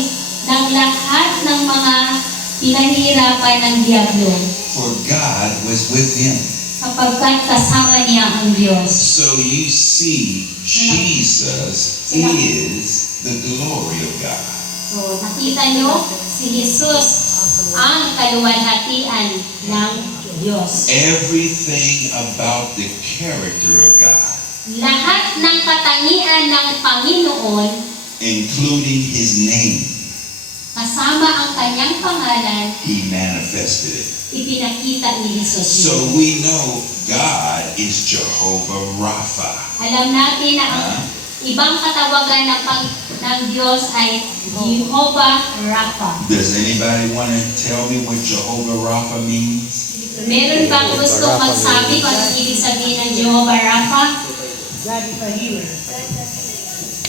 ng lahat ng mga pinahihirapan ng diablo For God was with him. sapagkat kasama niya ang Diyos. So you see, Jesus is the glory of God. So nakita nyo, si Jesus ang kaluwalhatian ng Diyos. Everything about the character of God, Lahat ng katangian ng Panginoon, including his name, kasama ang kanyang pangalan, he manifested it. ipinakita ni Jesus So yun. we know God is Jehovah Rapha. Alam natin na ang ibang katawagan ng Diyos ay Jehovah Rapha. Does anybody want to tell me what Jehovah Rapha means? Meron bang gustong magsabi kung ano ibig sabihin ng Jehovah Rapha? God is a healer.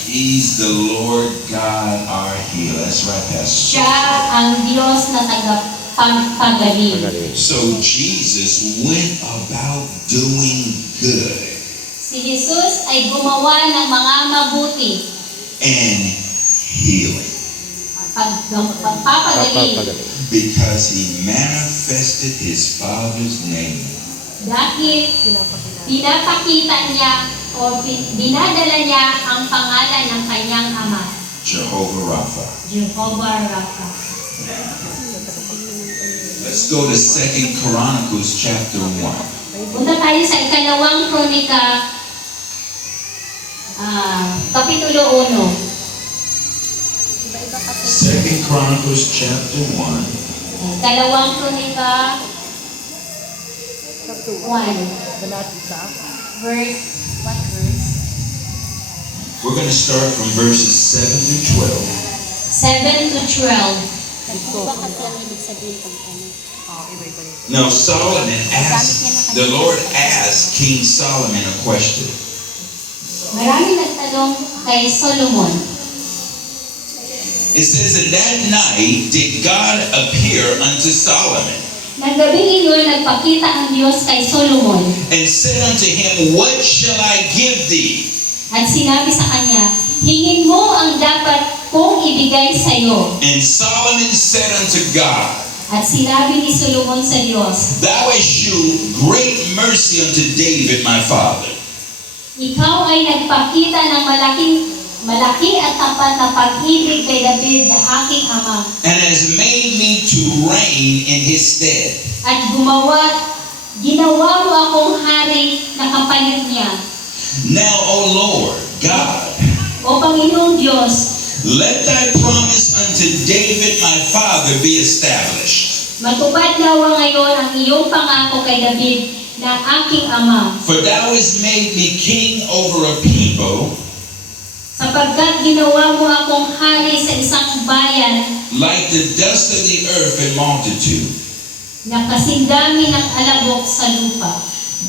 He's the Lord God our healer. That's right, Pastor. Siya ang Diyos na tagapagpagaling. Magaling. So Jesus went about doing good Si Jesus ay gumawa ng mga mabuti, and healing pagpapagaling, Papagaling. because he manifested his Father's name. dahil pinapakita niya o dinadala niya ang pangalan ng kanyang Ama, Jehovah Rapha. Jehovah Rapha. Let's go to 2 Chronicles chapter 1. Punta tayo sa ikalawang kronika, kapitulo 1. 2 Chronicles chapter 1. Ikalawang kronika, Chapter 1. 1. Balat isa. Verse, what verse? We're going to start from verses 7 through 7 to 12.12. Now Solomon asked, the Lord asked King Solomon a question. Marami nagtanong kay Solomon. It says, in that night did God appear unto Solomon Nang gabing iyon, nagpakita ang Diyos kay Solomon and said unto him, what shall I give thee? at sinabi sa kanya, hingin mo ang dapat kong ibigay sa iyo. And Solomon said unto God, At sinabi ni Solomon sa Diyos, thou hast shewed great mercy unto David my father, ikaw ay nagpakita ng malaki at tapat na pag-ibig kay David na aking ama and has made me to reign in his stead. at ginawa mo akong hari na kapalit niya. Now, O Lord God, O Panginoong Diyos, let thy promise unto David my father be established. matupad nawa ngayon ang iyong pangako kay David na aking ama, For thou hast made me king over a people sapagkat ginawa mo akong hari sa isang bayan like the dust of the earth in multitude. na kasing dami ng alabok sa lupa.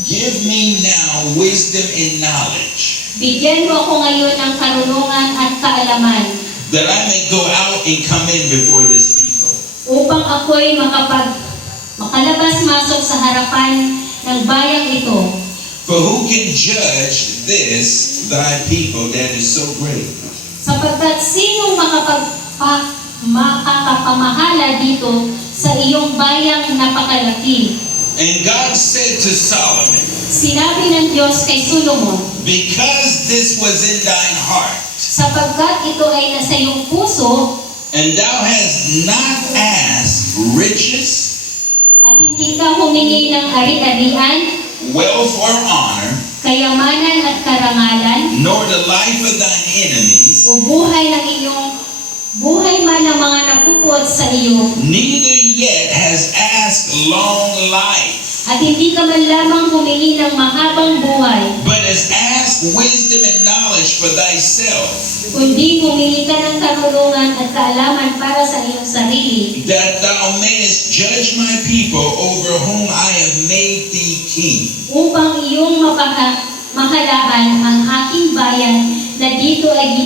Give me now wisdom and knowledge, Bigyan mo ako ngayon ng karunungan at kaalaman that I may go out and come in before this people. upang ako'y makalabas-masok sa harapan ng bayang ito. For who can judge this thy people that is so great? Sapagkat sinong makakapamahala dito sa iyong bayang napakalaki? And God said to Solomon, Sinabi ng Diyos kay Solomon, because this was in thine heart, sapagkat ito ay nasa iyong puso, and thou hast not asked riches, at hindi ka humingi ng ari-arian, wealth, or honor, kayamanan at karangalan, nor the life of thine enemies, o buhay man ng mga napupot sa iyo, neither yet has asked long life, at hindi ka man lamang humingi ng mahabang buhay, but has asked wisdom and knowledge for thyself, kundi humingi ka ng karunungan at kaalaman para sa iyong sarili, that thou mayest judge my people over whom I have made thee king. upang iyong mahalaan ang aking bayan na dito ay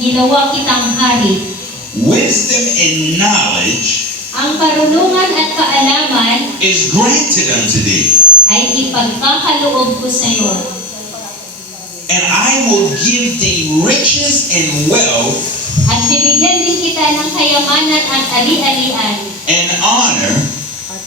ginawa kitang hari. Wisdom and knowledge Ang karunungan at kaalaman is granted unto thee, ay ipagkakaloob ko sa iyo. and I will give thee riches and wealth At bibigyan din kita ng kayamanan at ari-arian and honor,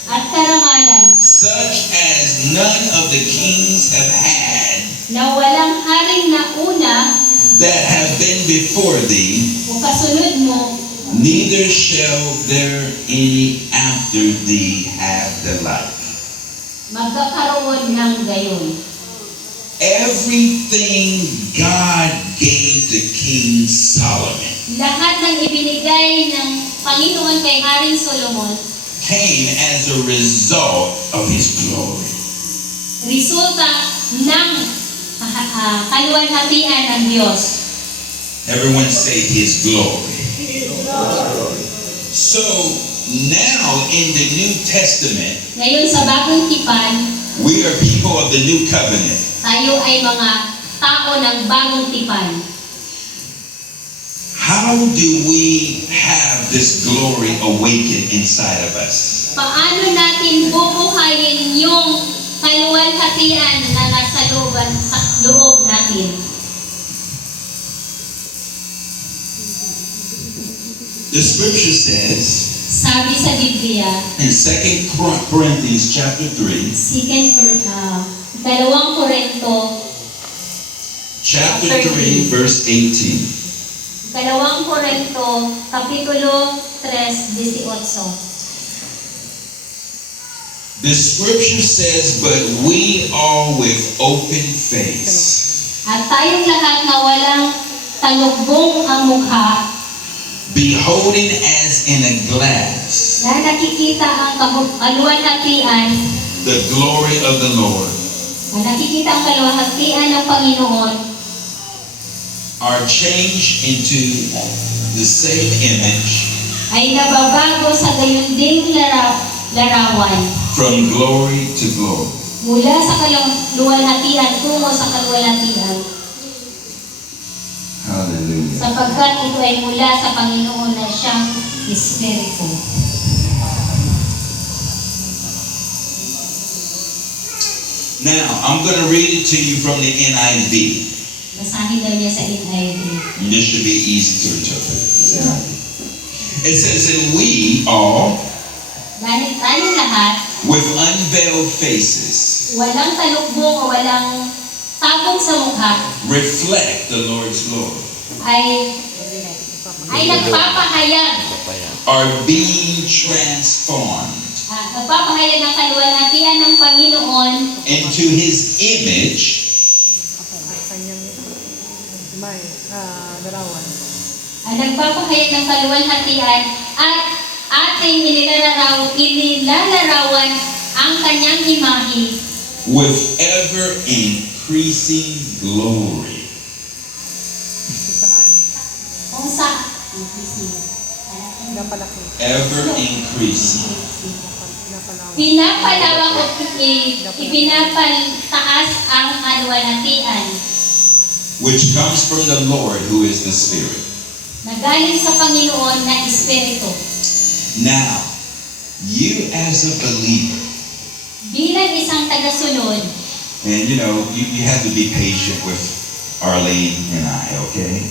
at karangalan such as none of the kings have had na walang haring nauna that have been before thee, o kasunod mo, neither shall there any after thee have the like. magkakaroon ng gayon. Everything God gave to King Solomon Lahat ng ibinigay ng Panginoon kay Haring Solomon, came as a result of his glory. resulta ng kaluwalhatian ng Diyos. Everyone say his glory. So now in the New Testament, Ngayon sa Bagong Tipan, we are people of the new covenant. tayo ay mga tao ng Bagong Tipan. How do we have this glory awakened inside of us? Paano natin bubuhayin yung kaluwalhatian na nasa loob natin? The scripture says Sabi sa Biblia, in 2 Corinthians chapter 3, 2 Korinto, chapter 3, verse 18. 2 Korinto, Kapitulo 3:18. The scripture says, but we all with open face, At tayong lahat na walang talugbong ang mukha, beholding as in a glass na nakikita ang kaluwalhatian, the glory of the Lord, na nakikita ang kaluwalhatian ng Panginoon, are changed into the same image ay nababago sa gayunding larawan, from glory to glory. mula sa kaluwalhatian tungo sa kaluwalhatian, Hallelujah. sapagkat ito ay mula sa Panginoon na siyang Espiritu. Now, I'm going to read it to you from the NIV. Basahin daw niya sa NIV. And this should be easy to interpret. It says, and we all, Dahil tayo lahat, with unveiled faces, walang talugbong o walang tabong sa mukha, reflect the Lord's glory, ay nagpapahayag, are being transformed nagpapahayag ng kaluwalhatian ng Panginoon into His image Kanyang may larawan. nagpapahayag ng kaluwalhatian at ating inilalarawan ang kanyang imahe with ever increasing glory. kung sa Napalaki. Ever increasing. Napalawan. pinapalawak o ipinapataas ang kaluwalhatian Which comes from the Lord who is the Spirit. na galing sa Panginoon na Espiritu. Now, you as a believer, Bilang isang tagasunod, and you know, you have to be patient with Arlene and I, okay?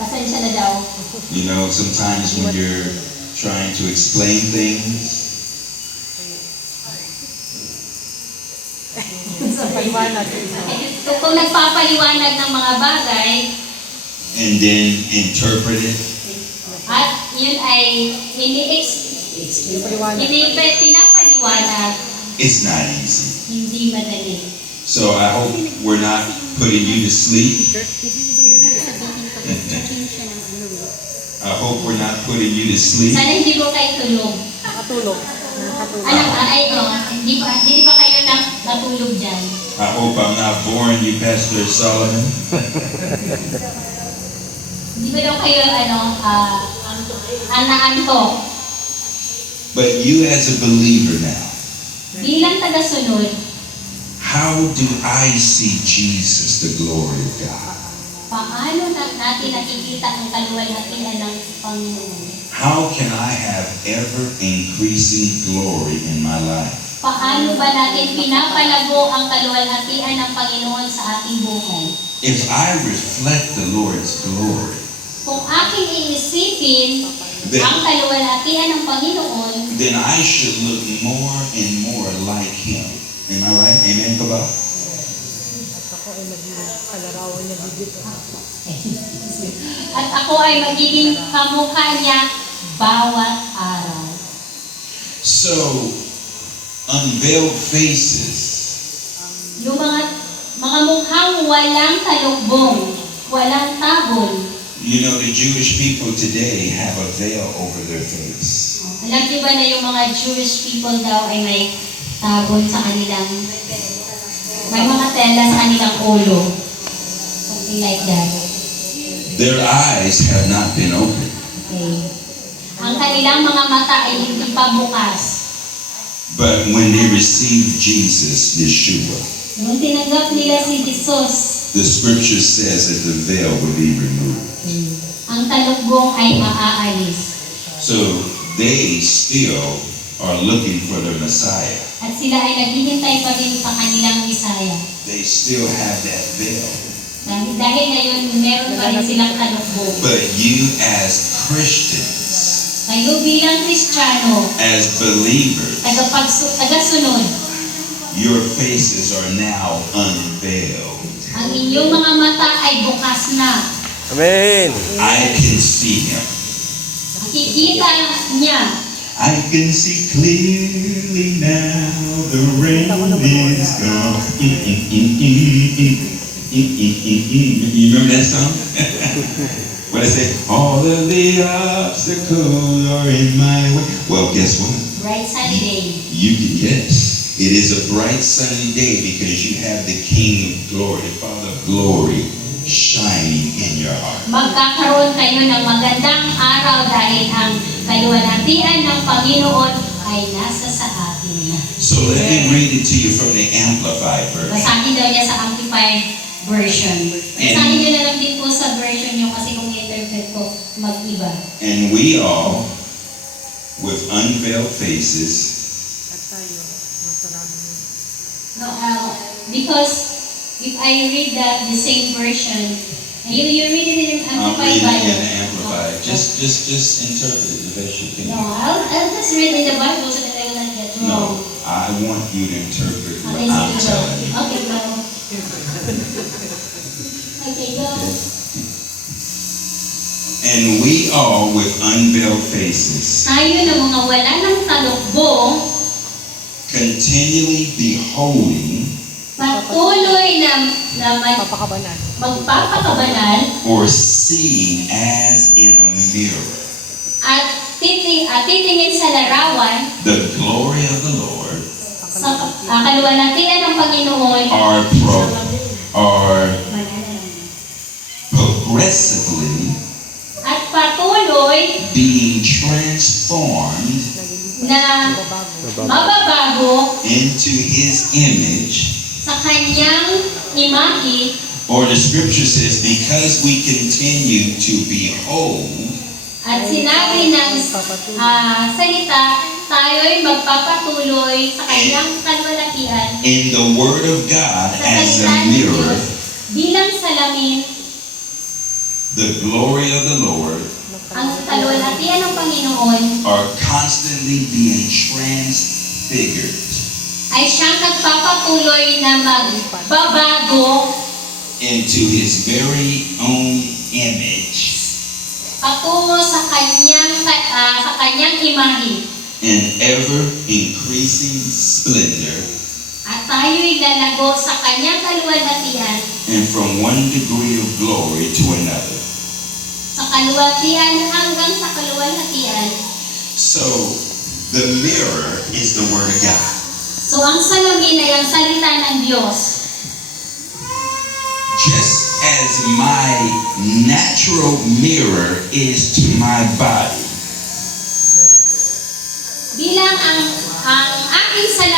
pasensya na daw. You know, sometimes when you're trying to explain things, Paliwanag. Kung nagpapaliwanag ng mga bagay, and then interpret it, at yun ay pinapaliwanag, it's not easy. hindi madali. So I hope we're not putting you to sleep. I hope we're not putting you to sleep. Sana hindi mo kayo tulog. Nakatulog. Hindi pa kayo natulog dyan. I hope I'm not boring you, Pastor Solomon. Hindi ba daw kayo, naantok? But you as a believer now, Bilang tagasunod, how do I see Jesus, the glory of God? paano natin nakikita ang kaluwalhatian ng Panginoon? How can I have ever-increasing glory in my life? Paano ba natin pinapalago ang kaluwalhatian ng Panginoon sa ating buhay? If I reflect the Lord's glory, Kung aking iisipin ang kaluwalhatian ng Panginoon, then I should look more and more like Him. Am I right? Amen, Kabah? Ako ay magiging kalarawan niya dito. at ako ay magiging kamukha niya bawat araw. So, unveiled faces Yung mga mukhang walang talukbong, walang tabon. You know, the Jewish people today have a veil over their face. Alam niyo ba na yung mga Jewish people daw ay may tabon sa kanilang, may mga tela sa kanilang ulo. Something like that. Their eyes have not been opened. Okay. Ang kanilang mga mata ay hindi pa bukas. But when they received Jesus, Yeshua, Nung tinanggap nila si Jesus, the scripture says that the veil will be removed. ang talukbong ay maaalis. So they still are looking for the Messiah. At sila ay naghihintay pa rin sa kanilang Misaya. They still have that veil. Dahil ngayon, meron pa rin silang talukbong. But you as Christians, Kayo bilang Kristiyano, as believers, tagasunod, your faces are now unveiled. ang inyong mga mata ay bukas na. Amen. I can see Him. Nakikita niya. I can see clearly now the rain is gone. You remember that song? What I say? All of the obstacles are in my way. Well, guess what? Bright sunny day. Yes. It is a bright sunny day because you have the King of glory, the Father of glory, shining in your heart. Magkakaroon kayo ng magandang araw dahil ang kaluwalhatian ng Panginoon ay nasa sa atin. So let me read it to you from the Amplified version. Basahin daw niya sa Amplified version. Basahin niyo na lang din po sa version niyo kasi kung i-interpret ko, mag-iba. And we all, with unveiled faces, At tayo, masarado. No, because if I read the same version, you read it in I'm Amplified reading in Bible. the Amplified. Just interpret it the best you No, can. I'll just read in the Bible so that I will not get wrong. No, I want you to interpret what Okay, I'm sige, go. telling you. Okay, go. Okay, go. And we all, with unveiled faces, Tayo na mga wala ng talukbong, continually beholding patuloy na Papakabanan. magpapakabanal or seeing as in a mirror at titingin sa larawan the glory of the Lord sa kaluwalhatian ng Panginoon are progressively at patuloy being transformed na mababago into His image. sa kanyang imahe, Or the scripture says, because we continue to behold at sinabi ng salita, tayo'y magpapatuloy sa kanyang kaluwalhatian in the Word of God sa as a salita ng mirror, Diyos bilang salamin, the glory of the Lord ang kaluwalhatian ng Panginoon are constantly being transfigured ay siyang nagpapatuloy na magbabago into His very own image patungo sa kanyang imahe. and ever increasing splendor, At tayo'y lalago sa kanyang kaluwalhatian, and from one degree of glory to another. sa kaluwalhatian hanggang sa kaluwalhatian. So, the mirror is the Word of God. So ang salamin ay ang salita ng Diyos. Just as my natural mirror is to my body, Bilang ang aking sa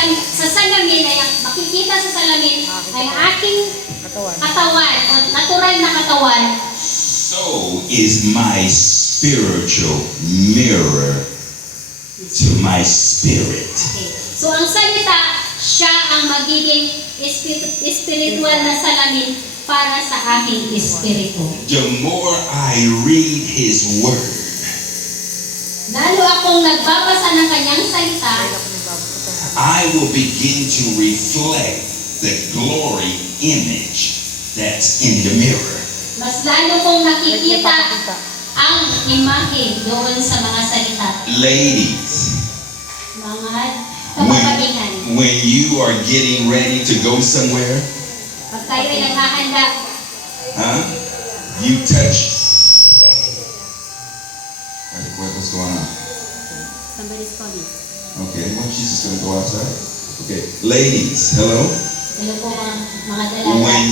salamin ay makikita sa salamin ay ang aking katawan o natural na katawan, so is my spiritual mirror to my spirit. so ang salita, siya ang magiging spiritual na salamin para sa aking espiritu. The more I read His Word, Lalo akong nagbabasa ng kanyang salita, I will begin to reflect the glory image that's in the mirror. mas lalo kong nakikita ang imahe doon sa mga salita. Ladies, Mga kababaihan, when you are getting ready to go somewhere, pag tayo ay naghahanda, you touch. What's going on? somebody's calling. Okay, well, she's just going to go outside. Okay, ladies, hello. Hello po mga dalaga. When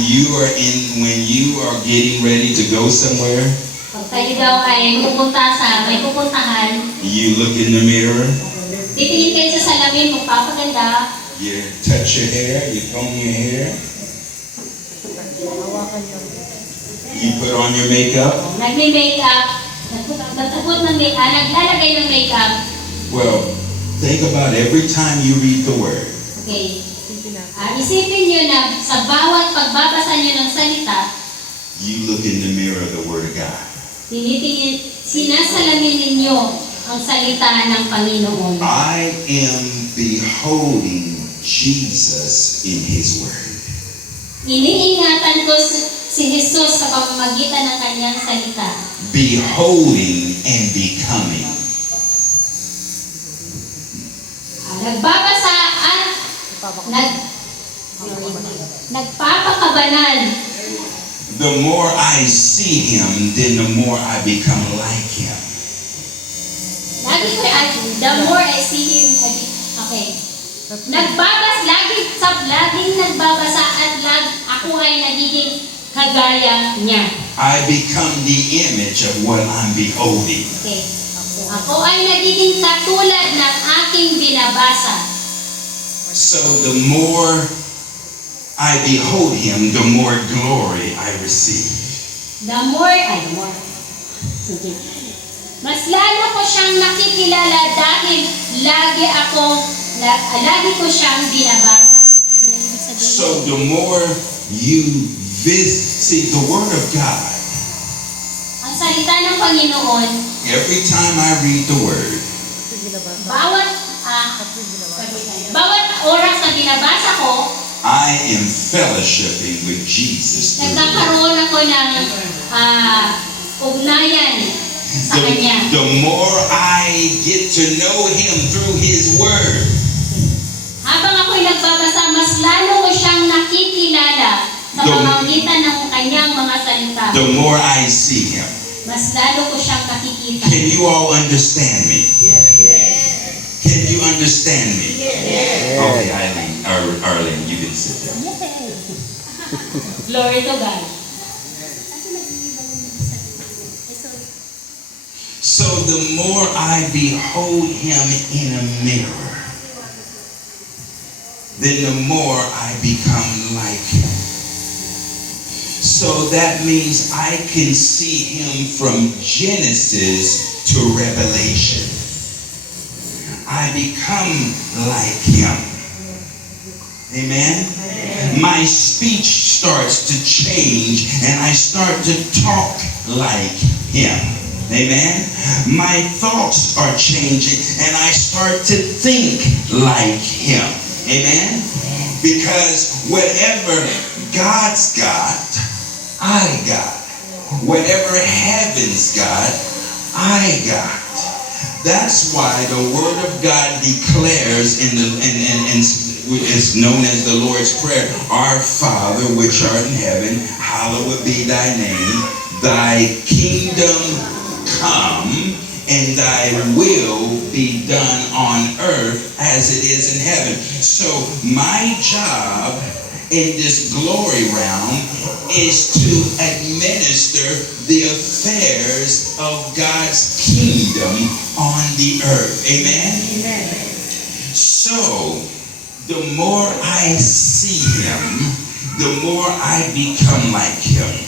you are getting ready to go somewhere, Pag tayo daw ay pupunta sa may pupuntahan, you look in the mirror, titingin kayo sa salamin, magpapaganda, you touch your hair, you comb your hair, you put on your makeup. nagme-makeup, nagtapot ng makeup, naglalagay ng makeup. Well, think about every time you read the Word. Okay. Isipin nyo na sa bawat pagbabasa nyo ng salita, You look in the mirror of the Word of God. sinasalamin ninyo ang salita ng Panginoon. I am beholding Jesus in His Word. Iniingatan ko si Jesus sa pamamagitan ng kanyang salita. Beholding and becoming. Nagbabasa at nagpapakabanal. The more I see Him, then the more I become like Him. The more I see Him, okay. Laging nagbabasa at ako ay nagiging kagaya niya. I become the image of what I'm beholding. Okay. Ako ay nagiging katulad ng aking binabasa. So the more I behold Him, the more glory I receive. Sige. Mas lalo ko siyang nakikilala dahil lagi ko siyang binabasa. So the more you see the Word of God, Ang salita ng Panginoon, every time I read the Word, bawat oras na binabasa ko, I am fellowshipping with Jesus. nagkakaroon ako ng ugnayan sa Kanya. The more I get to know Him through His Word, Habang ako'y nagbabasa, mas lalo ko siyang nakikilala sa pamamagitan ng kanyang mga salita. the more I see Him. Mas lalo ko siyang nakikita. Can you all understand me? Can you understand me? Okay, Arlene, you can sit down. Glory to God. So the more I behold Him in a mirror, then the more I become like Him. So that means I can see Him from Genesis to Revelation. I become like Him. Amen? My speech starts to change and I start to talk like Him. Amen? My thoughts are changing and I start to think like Him. Amen? Because whatever God's got, I got. Whatever heaven's got, I got. That's why the Word of God declares it's known as the Lord's Prayer. Our Father which art in heaven, hallowed be thy name. Thy kingdom come, and thy will be done on earth as it is in heaven. So my job in this glory realm is to administer the affairs of God's kingdom on the earth. Amen? Amen. So, the more I see him, the more I become like him.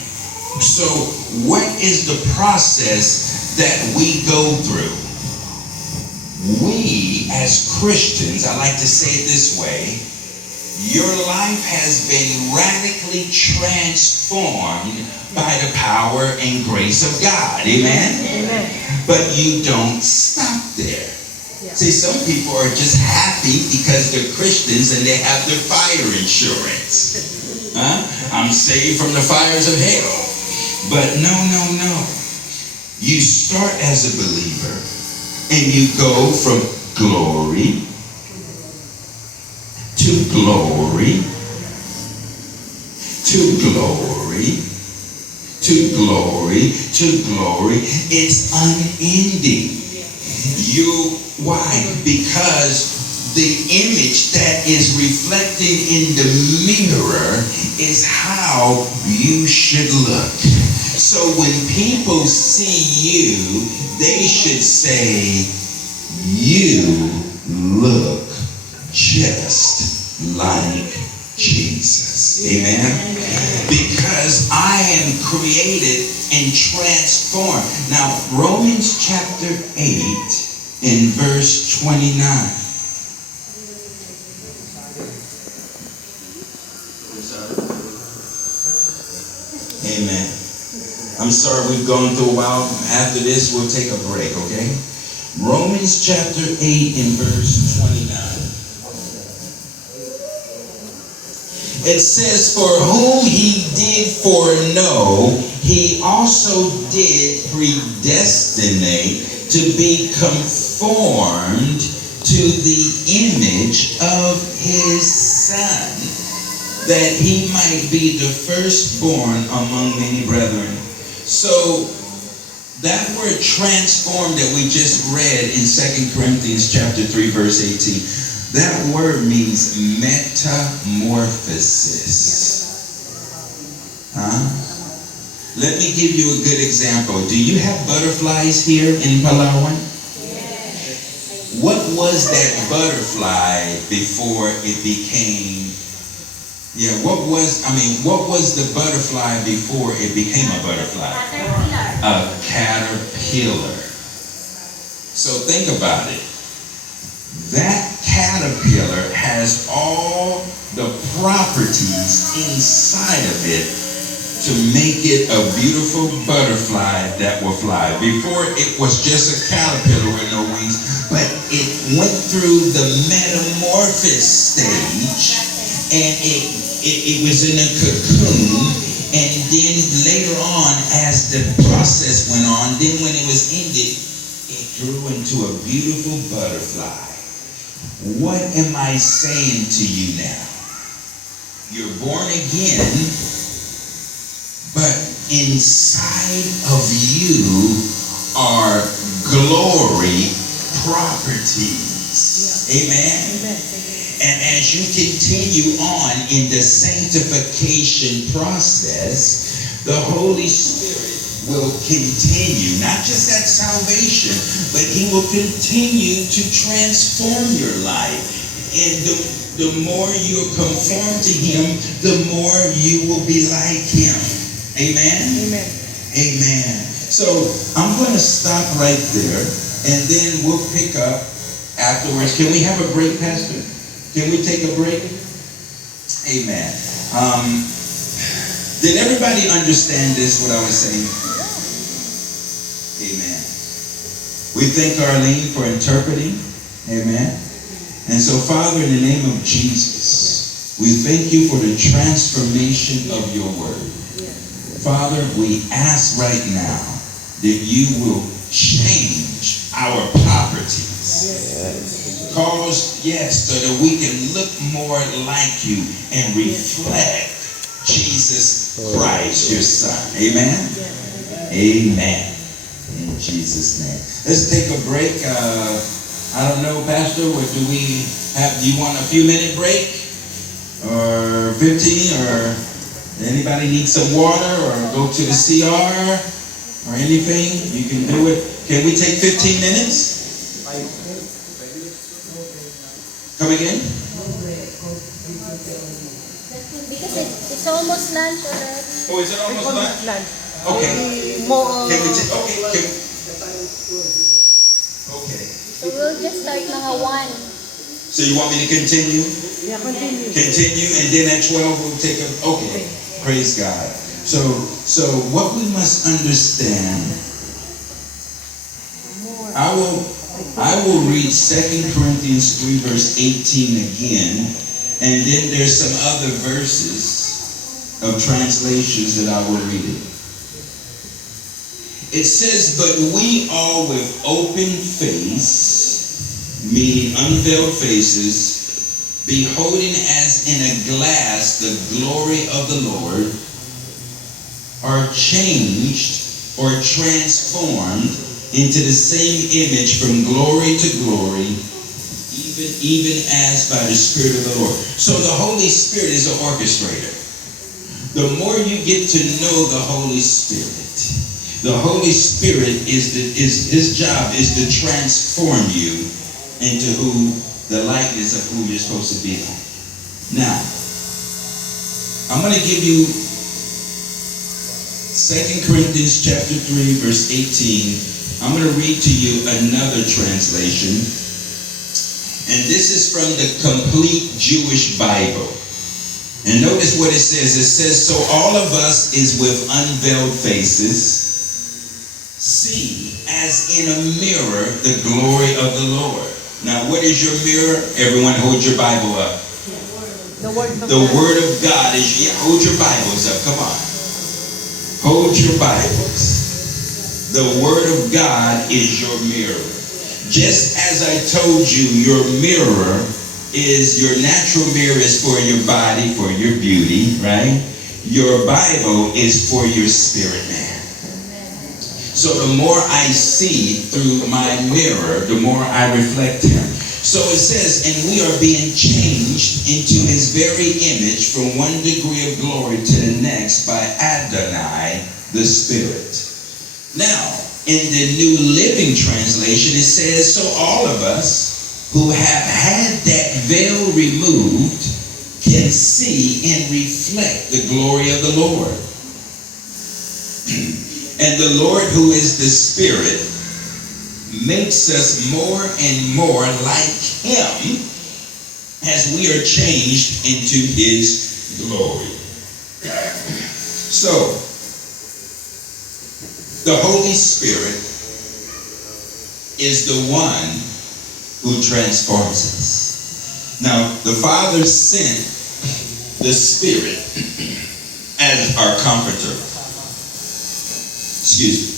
So, what is the process that we go through? We, as Christians, I like to say it this way, your life has been radically transformed by the power and grace of God. Amen? Amen. But you don't stop there. Yeah. See, some people are just happy because they're Christians and they have their fire insurance. I'm saved from the fires of hell. But no. You start as a believer and you go from glory to glory to glory to glory to glory. It's unending. Why? Because the image that is reflected in the mirror is how you should look. So when people see you, they should say, you look just like Jesus. Amen? Because I am created and transformed. Now, Romans chapter 8 in verse 29. Amen. I'm sorry we've gone through a while. After this, we'll take a break, okay? Romans chapter 8 in verse 29. It says, for whom he did foreknow, he also did predestinate to be conformed to the image of his Son, that he might be the firstborn among many brethren. So that word transformed that we just read in 2 Corinthians chapter 3 verse 18, that word means metamorphosis. Let me give you a good example. Do you have butterflies here in Palawan? Yes. What was that butterfly before it became, what was the butterfly before it became a butterfly? A caterpillar. So think about it. That caterpillar has all the properties inside of it to make it a beautiful butterfly that will fly. Before it was just a caterpillar with no wings, but it went through the metamorphosis stage, and it was in a cocoon, and then later on, as the process went on, then when it was ended, it grew into a beautiful butterfly. What am I saying to you now? You're born again, but inside of you are glory properties. Amen? And as you continue on in the sanctification process, the Holy Spirit will continue, not just at salvation, but he will continue to transform your life. And the more you're conformed to him, the more you will be like him. Amen? Amen. Amen. So I'm going to stop right there, and then we'll pick up afterwards. Can we have a break, Pastor? Can we take a break? Amen. Did everybody understand this, what I was saying? Amen. We thank Arlene for interpreting. Amen. And so, Father, in the name of Jesus, we thank you for the transformation of your word. Father, we ask right now that you will change our properties. Cause, yes, so that we can look more like you and reflect Jesus Christ, your Son. Amen? Amen. In Jesus' name. Let's take a break. I don't know, Pastor, what do we have? Do you want a few minute break? Or 15? Or anybody need some water? Or go to the CR? Or anything? You can do it. Can we take 15 minutes? Come again? Because it's almost lunch already. Oh, is it almost lunch? Lunch. Okay. More, Can we take, okay. Okay. So we'll just start mga 1. So you want me to continue? yeah, continue. Continue, and then at 12 we'll take a, okay. Praise God. So what we must understand, I will read 2 Corinthians 3 verse 18 again, and then there's some other verses of translations that I will read it. It says, but we all with open face, meaning unveiled faces, beholding as in a glass the glory of the Lord, are changed or transformed into the same image from glory to glory, even as by the Spirit of the Lord. So the Holy Spirit is the orchestrator. The more you get to know the Holy Spirit is his job is to transform you into the likeness of who you're supposed to be. Now, I'm going to give you 2 Corinthians chapter 3 verse 18. I'm going to read to you another translation. And this is from the Complete Jewish Bible. And notice what it says. It says, so all of us is with unveiled faces, see as in a mirror the glory of the Lord. Now, what is your mirror? Everyone hold your Bible up. The word of The God. Word of God is, hold your Bibles up. Come on. Hold your Bibles. The Word of God is your mirror. Just as I told you, your mirror is, your natural mirror is for your body, for your beauty, right? Your Bible is for your spirit, man. So the more I see through my mirror, the more I reflect him. So it says, and we are being changed into his very image from one degree of glory to the next by Adonai, the Spirit. Now, in the New Living Translation, it says, so all of us who have had that veil removed can see and reflect the glory of the Lord. And the Lord, who is the Spirit, makes us more and more like him as we are changed into his glory. So, the Holy Spirit is the one who transforms us. Now, the Father sent the Spirit as our comforter. Excuse me.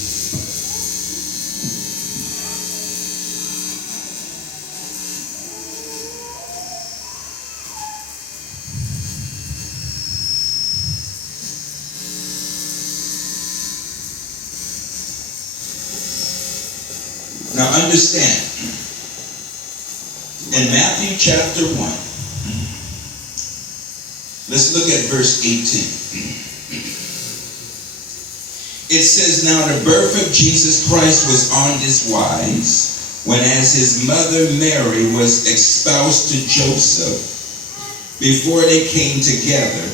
Now understand, in Matthew chapter 1, let's look at verse 18. It says, now the birth of Jesus Christ was on this wise, when as his mother Mary was espoused to Joseph, before they came together,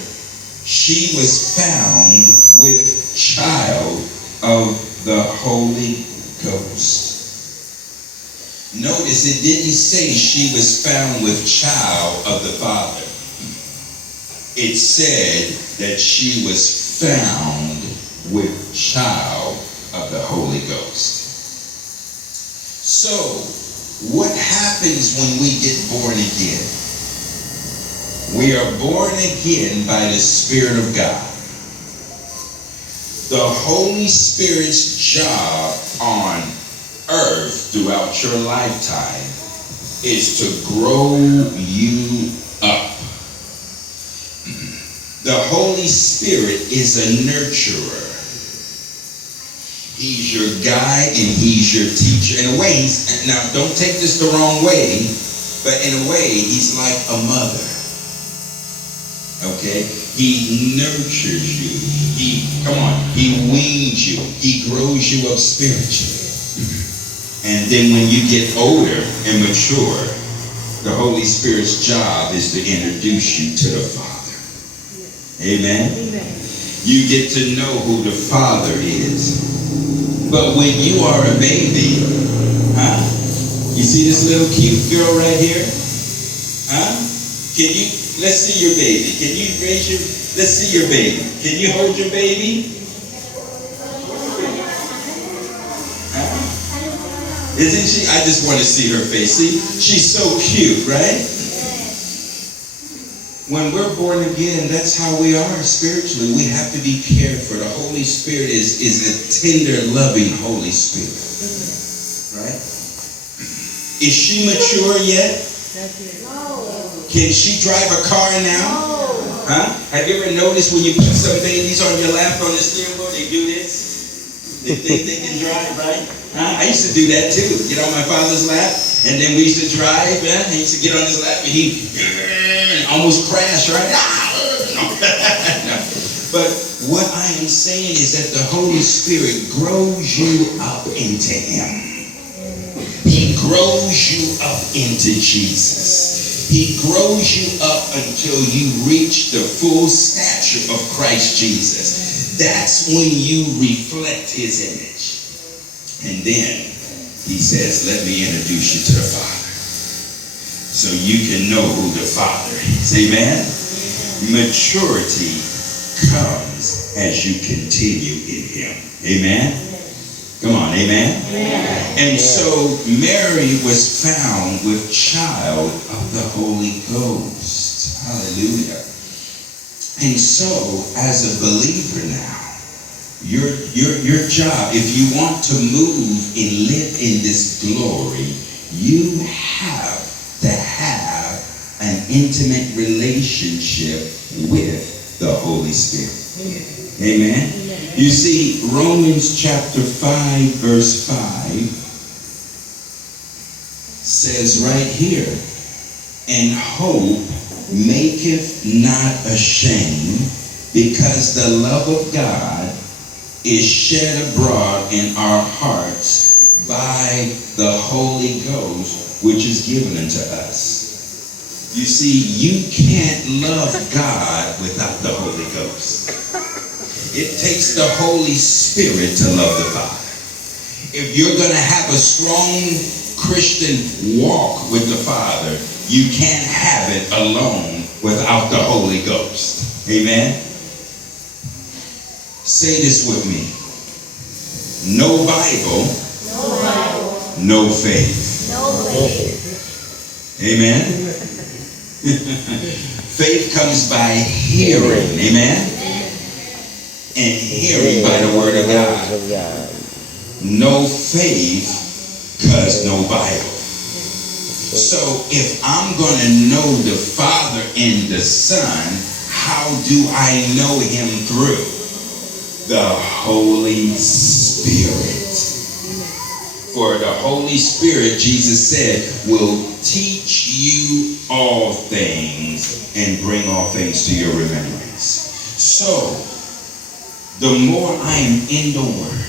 she was found with child of the Holy Ghost. Notice it didn't say she was found with child of the Father. It said that she was found with child of the Holy Ghost. So, what happens when we get born again? We are born again by the Spirit of God. The Holy Spirit's job on earth throughout your lifetime is to grow you up. The Holy Spirit is a nurturer. He's your guide and he's your teacher. In a way, now don't take this the wrong way, but in a way, he's like a mother. Okay? He nurtures you. He weans you. He grows you up spiritually. And then when you get older and mature, the Holy Spirit's job is to introduce you to the Father. Amen? You get to know who the Father is. But when you are a baby, you see this little cute girl right here? Let's see your baby. Let's see your baby. Can you hold your baby? Isn't she? I just want to see her face. See, she's so cute, right? When we're born again, that's how we are spiritually. We have to be cared for. The Holy Spirit is a tender, loving Holy Spirit. Right? Is she mature yet? Can she drive a car now? Have you ever noticed when you put some babies on your lap on the steering wheel, they do this? They think they can drive, right? I used to do that too. Get on my father's lap, and then we used to drive. I used to get on his lap, and he almost crashed, right? But what I am saying is that the Holy Spirit grows you up into Him. He grows you up into Jesus. He grows you up until you reach the full stature of Christ Jesus. That's when you reflect His image. And then He says, let me introduce you to the Father, so you can know who the Father is. Amen? Maturity comes as you continue in Him. Amen? Come on, amen? And so Mary was found with child of the Holy Ghost. Hallelujah. And so, as a believer now, your job, if you want to move and live in this glory, you have to have an intimate relationship with the Holy Spirit. Amen? You see, Romans chapter 5, verse 5 says right here, and hope maketh not ashamed, because the love of God is shed abroad in our hearts by the Holy Ghost, which is given unto us. You see, you can't love God without the Holy Ghost. It takes the Holy Spirit to love the Father. If you're going to have a strong Christian walk with the Father, you can't have it alone without the Holy Ghost. Amen? Say this with me. No Bible, no faith. Amen? Faith comes by hearing. Amen? And hearing by the word of God. No faith, because no Bible. So if I'm going to know the Father and the Son, how do I know Him through? The Holy Spirit. For the Holy Spirit, Jesus said, will teach you all things and bring all things to your remembrance. So, the more I am in the Word,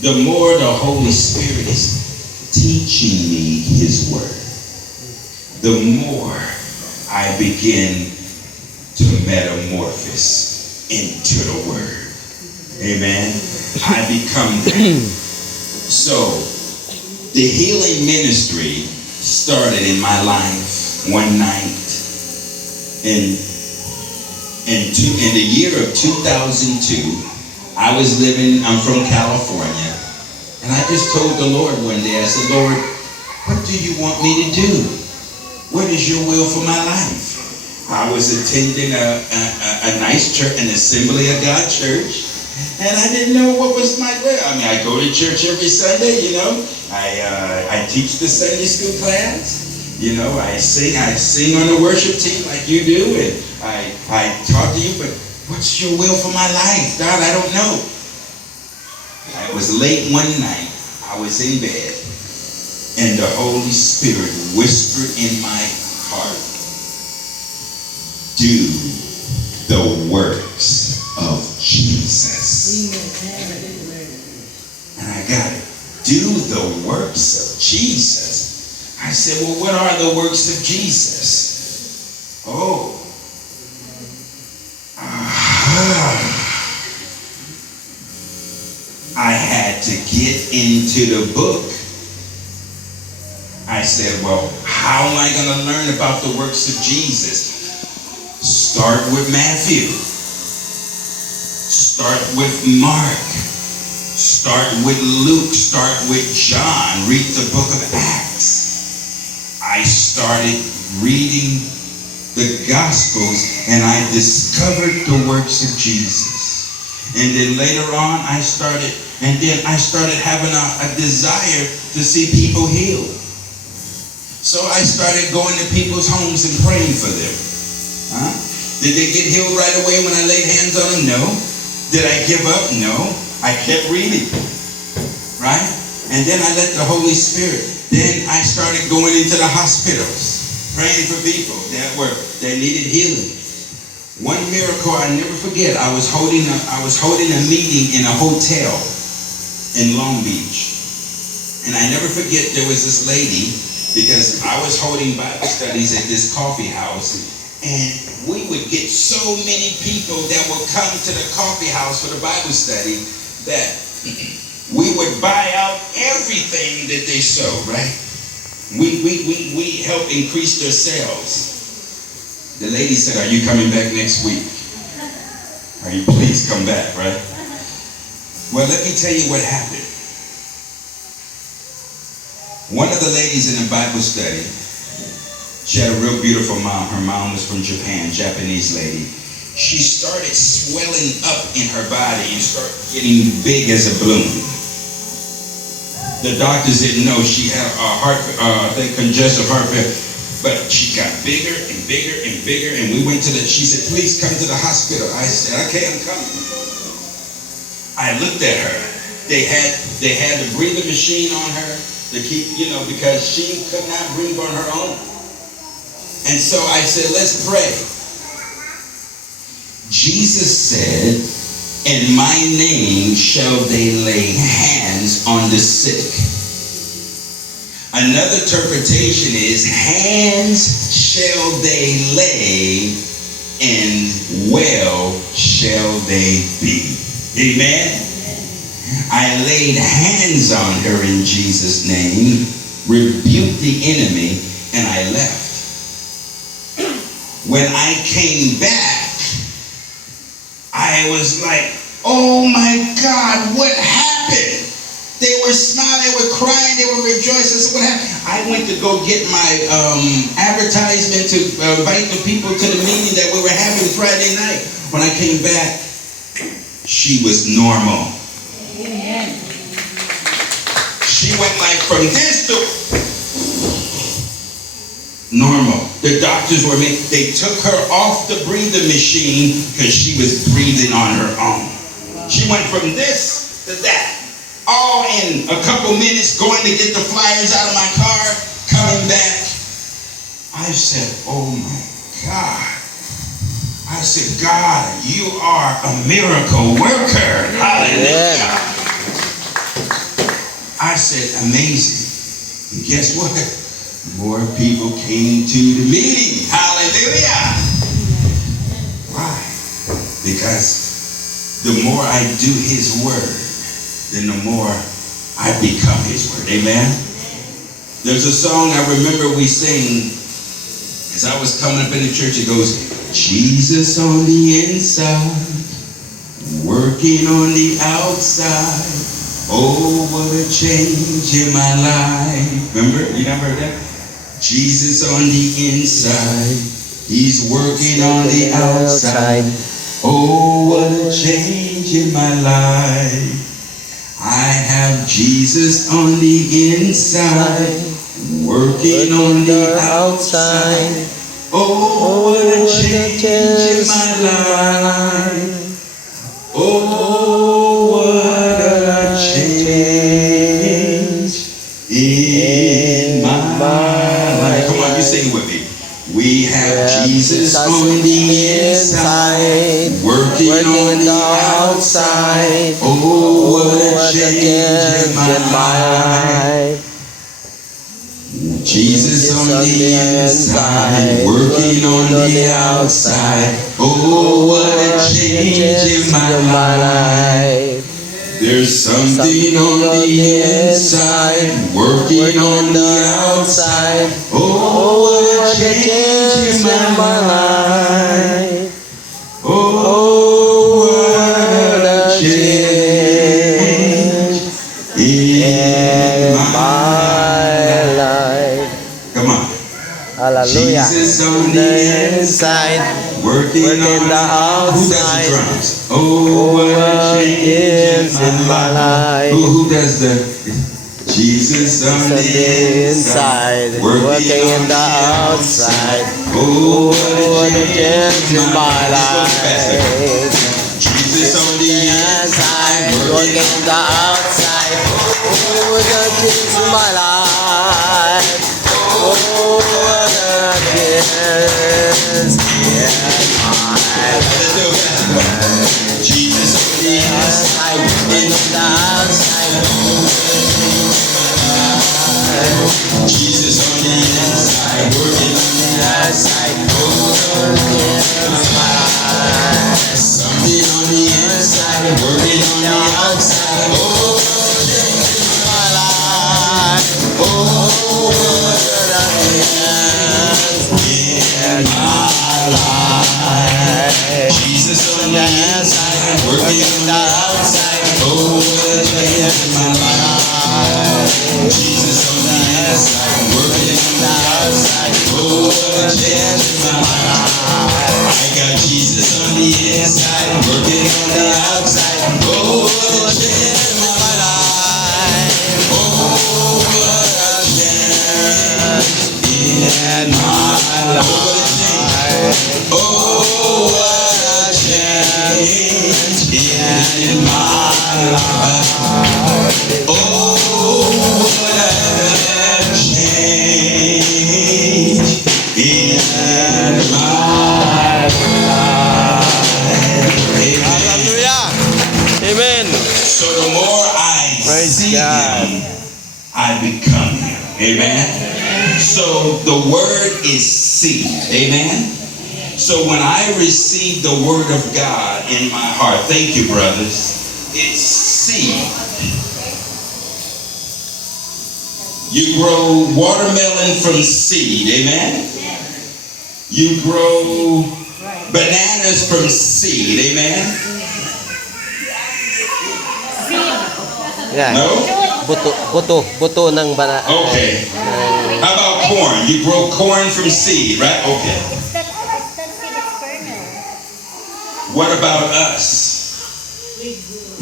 the more the Holy Spirit is teaching me His Word, the more I begin to metamorphose into the Word. Amen. I become that. So, the healing ministry started in my life one night in the year of 2002. I'm from California, and I just told the Lord one day, I said, Lord, what do you want me to do? What is your will for my life? I was attending a nice church, an Assembly of God church, and I didn't know what was my will. I mean, I go to church every Sunday, you know. I teach the Sunday school class. You know, I sing on the worship team like you do, and I talk to you, but what's your will for my life? God, I don't know. It was late one night. I was in bed, and the Holy Spirit whispered in my heart, do the works of Jesus. And I got it. Do the works of Jesus. I said, well, what are the works of Jesus? Oh. I had to get into the book. I said, well, how am I going to learn about the works of Jesus? Start with Matthew. Start with Mark. Start with Luke. Start with John. Read the book of Acts. I started reading the Gospels and I discovered the works of Jesus. And then later on I started having a desire to see people healed. So I started going to people's homes and praying for them. Huh? Did they get healed right away when I laid hands on them? No. Did I give up? No. I kept reading. Right? And then I let the Holy Spirit. Then I started going into the hospitals, praying for people that needed healing. One miracle I never forget. I was holding a meeting in a hotel in Long Beach. And I never forget there was this lady, because I was holding Bible studies at this coffee house, and we would get so many people that would come to the coffee house for the Bible study that we would buy out everything that they sold, right? We help increase their sales. The lady said, are you coming back next week? Are you please come back, right? Well, let me tell you what happened. One of the ladies in the Bible study, she had a real beautiful mom. Her mom was from Japan, Japanese lady. She started swelling up in her body and started getting big as a balloon. The doctors didn't know she had a congestive heart failure, but she got bigger and bigger and bigger. And we went she said, please come to the hospital. I said, okay, I'm coming. I looked at her. They had the breathing machine on her to keep, because she could not breathe on her own. And so I said, let's pray. Jesus said, in my name shall they lay hands on the sick. Another interpretation is, hands shall they lay and well shall they be. Amen? I laid hands on her in Jesus' name, rebuked the enemy, and I left. When I came back, I was like, oh my God, what happened? They were smiling, they were crying, they were rejoicing. So what happened? I went to go get my advertisement to invite the people to the meeting that we were having Friday night. When I came back, she was normal. Amen. She went like from this to normal. The doctors they took her off the breathing machine because she was breathing on her own. She went from this to that. All in a couple minutes, going to get the flyers out of my car, coming back. I said, oh my God. I said, God, you are a miracle worker. Hallelujah. I said, amazing. And guess what? More people came to the meeting. Hallelujah. Why? Because the more I do his word, then the more I become his word. Amen? There's a song I remember we sing as I was coming up in the church. It goes, Jesus on the inside, working on the outside. Oh, what a change in my life. Remember? You never heard that? Jesus on the inside. He's working on the outside. Oh, what a change in my life. I have Jesus on the inside, working on the outside. Oh, what a change in my life. Oh, what a change in my life. Come on, you sing with me. We have Jesus on the inside, working on the outside. Oh, what a change in my life. Jesus on the inside, working on the outside. Oh, what a change in my life. There's something on the inside, working on the outside. Oh, what a change in my life. Oh, what a change in my life. Come on. Hallelujah. Jesus on the inside, working on the outside. Who does the drums? Oh, what a change in my life. Who does the Jesus on the inside, working on the outside. Oh, what a change in my life. Jesus on the inside, working on the outside. Oh, what a change in my life. Oh, what a change in my life. Jesus on the inside, working on the outside. Jesus on the inside, working on the outside. Something on the inside, working on the outside. Oh, change my life. Oh, what a change in my life. Jesus on the inside, working on the outside. Oh, what a change in my life. Jesus on the inside, working on the outside. Oh, what a change in my life. I got Jesus on the inside, working on the outside. Oh, what a change in my life. Oh, what a change in my life. Oh, what a change in my life. Oh, what a change in my life. Hallelujah. Amen. So the more I Praise see God. Him, I become Him. Amen. So the word is seed. Amen. So when I receive the word of God in my heart, thank you, brothers, it's seed. You grow watermelon from seed, amen? You grow bananas from seed, amen? Yeah. No? Buto ng bana. Okay. How about corn? You grow corn from seed, right? Okay. That seed is kernel. What about us?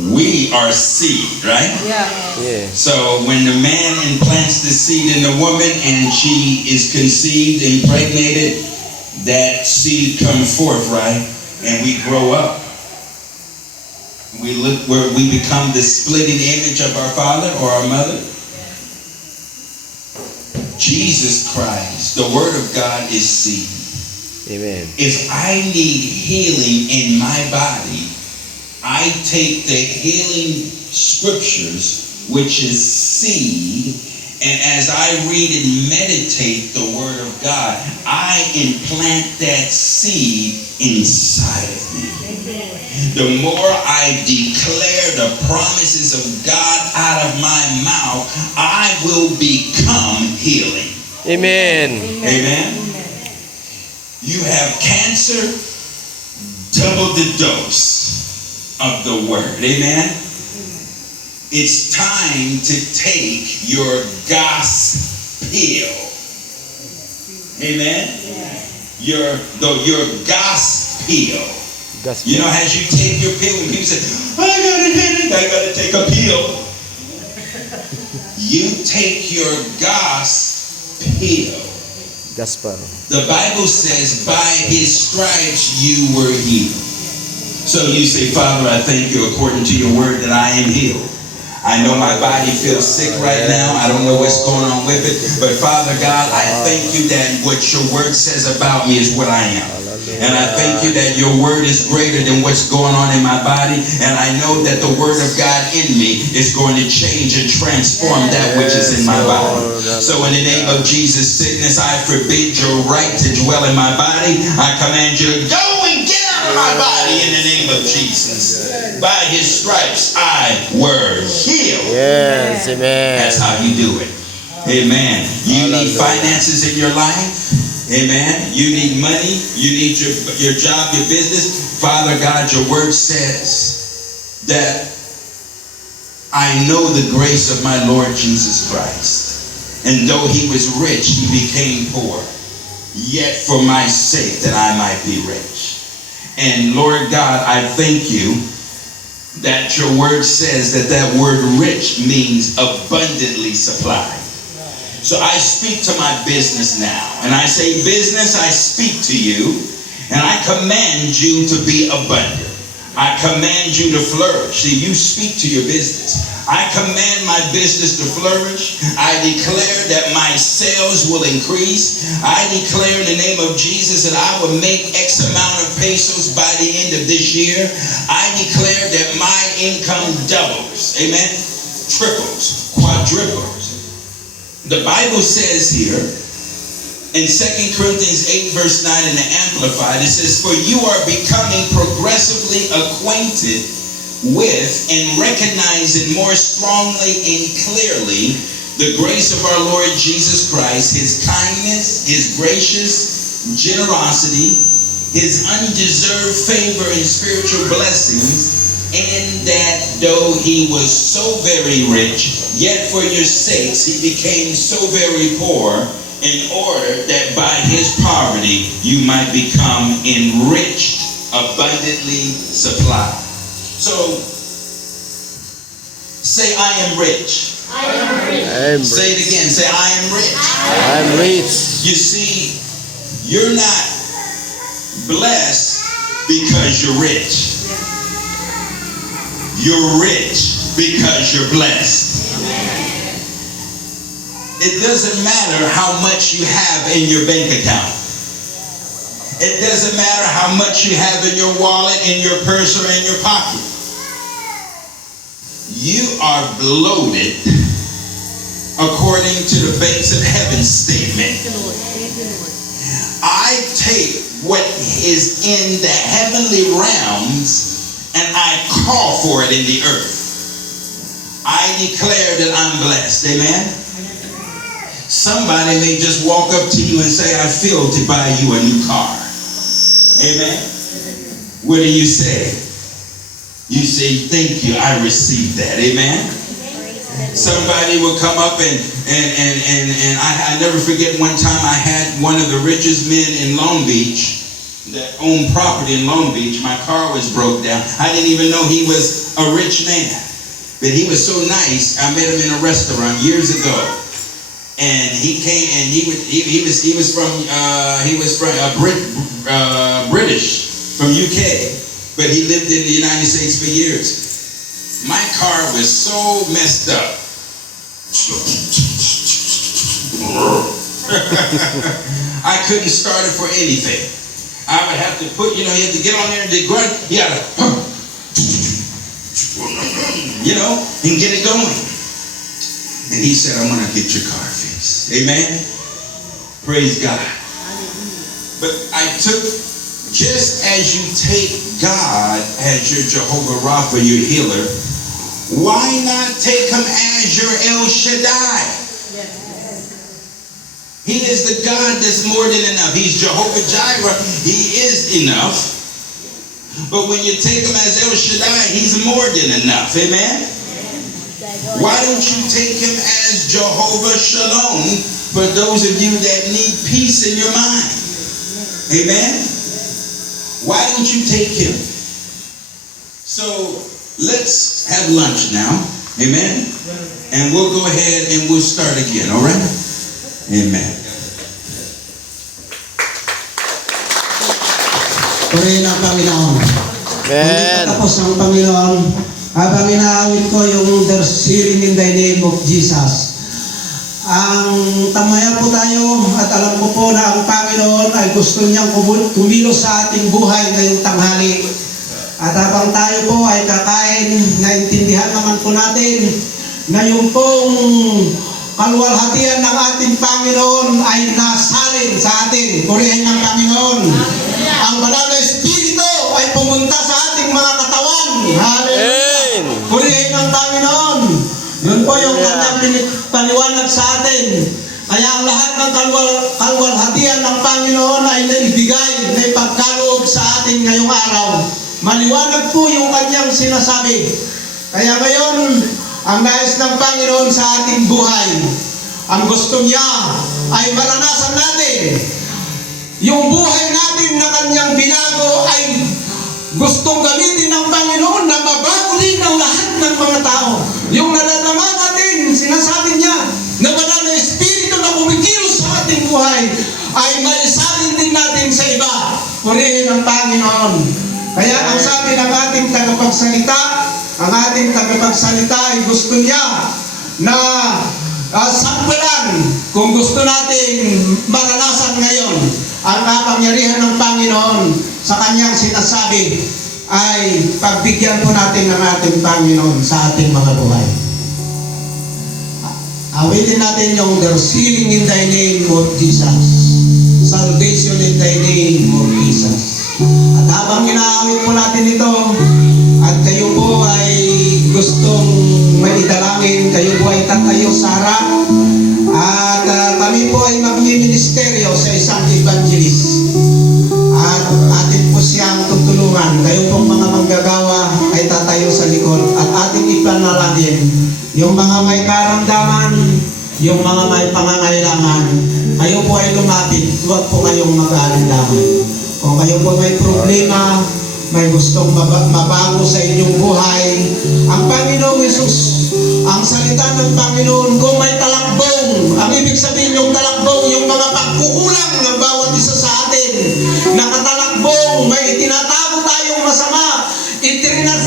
We are seed, right? Yeah. So when the man implants the seed in the woman and she is conceived, impregnated, that seed comes forth, right? And we grow up. We look where we become the splitting image of our father or our mother. Jesus Christ, the word of God is seed. Amen. If I need healing in my body, I take the healing scriptures, which is seed, and as I read and meditate the word of God, I implant that seed inside of me. The more I declare the promises of God out of my mouth, I will become healing. Amen. Amen. You have cancer, double the dose of the word. Amen. it's time to take your gospel. Amen? Your gospel. Gospel. You know, as you take your pill, when people say, I gotta hit it, I gotta take a pill. You take your gospel. Gospel. The Bible says, by his stripes you were healed. So you say, Father, I thank you according to your word that I am healed. I know my body feels sick right now. I don't know what's going on with it. But Father God, I thank you that what your word says about me is what I am. And I thank you that your word is greater than what's going on in my body. And I know that the word of God in me is going to change and transform that which is in my body. So in the name of Jesus, sickness, I forbid your right to dwell in my body. I command you to go and get out of my body in the name of Jesus. By his stripes I were healed. Yes, amen. That's how you do it. Amen. You need finances in your life. Amen. You need money. You need your job, your business. Father God, your word says that I know the grace of my Lord Jesus Christ. And though he was rich, he became poor. Yet for my sake that I might be rich. And Lord God, I thank you that your word says that word rich means abundantly supplied. So I speak to my business now. And I say, business, I speak to you. And I command you to be abundant. I command you to flourish. See, you speak to your business. I command my business to flourish. I declare that my sales will increase. I declare in the name of Jesus that I will make X amount of pesos by the end of this year. I declare that my income doubles. Amen. Triples, quadruples. The Bible says here in 2 Corinthians 8 verse 9 in the Amplified, it says, for you are becoming progressively acquainted with and recognizing more strongly and clearly the grace of our Lord Jesus Christ, his kindness, his gracious generosity, his undeserved favor and spiritual blessings, and that though he was so very rich, yet for your sakes he became so very poor, in order that by his poverty you might become enriched, abundantly supplied. So, say, I am rich. I am rich. I'm rich. Say it again. Say, I am rich. I'm rich. You see, you're not blessed because you're rich. You're rich because you're blessed. It doesn't matter how much you have in your bank account. It doesn't matter how much you have in your wallet, in your purse, or in your pocket. You are bloated according to the banks of heaven statement. I take what is in the heavenly realms and I call for it in the earth. I declare that I'm blessed. Amen. Somebody may just walk up to you and say, I feel to buy you a new car. Amen. What do you say? You say, thank you, I received that. Amen. Somebody will come up and I never forget one time I had one of the richest men in Long Beach that owned property in Long Beach. My car was broke down. I didn't even know he was a rich man. But he was so nice. I met him in a restaurant years ago. And he came and he was British from UK, but he lived in the United States for years. My car was so messed up. I couldn't start it for anything. I would have to put, you had to get on there and do grunt. You had to, and get it going. And he said, I'm going to get your car fixed. Amen? Praise God. But I took, just as you take God as your Jehovah Rapha, your healer, why not take him as your El Shaddai? He is the God that's more than enough. He's Jehovah Jireh. He is enough. But when you take him as El Shaddai, he's more than enough. Amen? Why don't you take him as Jehovah Shalom for those of you that need peace in your mind? Amen? Why don't you take him? So let's have lunch now. Amen? And we'll go ahead and we'll start again, all right? Amen. Purihin ang Panginoon. Amen. Tapos ang Panginoon, habang inaawit ko yung There's Healing in the Name of Jesus. Ang tamaya po tayo at alam ko po na ang Panginoon ay gusto niyang kumilos sa ating buhay ngayong tanghali. At habang tayo po ay kakain, naintindihan naman po natin na yung pong kaluwalhatian ng ating Panginoon ay nasalin sa atin. Purihin ng Panginoon. Ang banal na Espiritu ay pumunta sa ating mga katawan. Hallelujah! Purihin ng Panginoon. Yun po yung kanyang paliwanag sa atin. Kaya ang lahat ng kaluwalhatian ng Panginoon ay naibigay, na ipagkaloob sa atin ngayong araw. Maliwanag po yung kanyang sinasabi. Kaya ngayon, ang nais ng Panginoon sa ating buhay, ang gusto niya ay maranasan natin. Yung buhay natin na kanyang binago ay gustong gamitin ng Panginoon na mabago rin ang lahat ng mga tao. Yung nadarama natin, sinasabi niya, na banal na Espiritu na kumikilos sa ating buhay, ay maisalin din natin sa iba. Purihin ang Panginoon. Kaya ang sabi ng ating tagapagsalita, ang ating tagapagsalita ay gusto niya na sampulan kung gusto natin maranasan ngayon ang kapangyarihan ng Panginoon sa kanyang sinasabi ay pagbigyan po natin ng ating Panginoon sa ating mga buhay. Awitin natin yung There's Healing in the Name of Jesus. Salvation in the Name of Jesus. At habang inaawit po natin ito, at kayo po ay gustong maidalangin, kayo po ay tatayo sa harap, at kami po ay magmiministeryo sa isang evangelist. At atin po siyang tutulungan. Kayo pong mga manggagawa ay tatayo sa likod at ating ipanalangin yung mga may karamdaman, yung mga may pangangailangan. Kayo po ay lumapit, huwag po kayong mag-aalinlangan. Kung kayo po may problema, may gustong mabago sa inyong buhay, ang Panginoong Hesus, ang salita ng Panginoon, kung may talakbong, ang ibig sabihin yung talakbong, yung mga pagkukulang ng bawat isa sa atin, nakatalakbong, may itinatago tayong masama,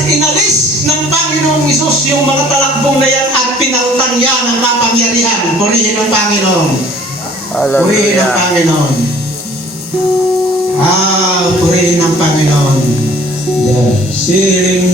inalis ng Panginoong Hesus yung mga talakbong na yan at pinaltan niya ng kapangyarihan. Purihin ang Panginoon. Purihin ang Panginoon. Purihin ang Panginoon. There's healing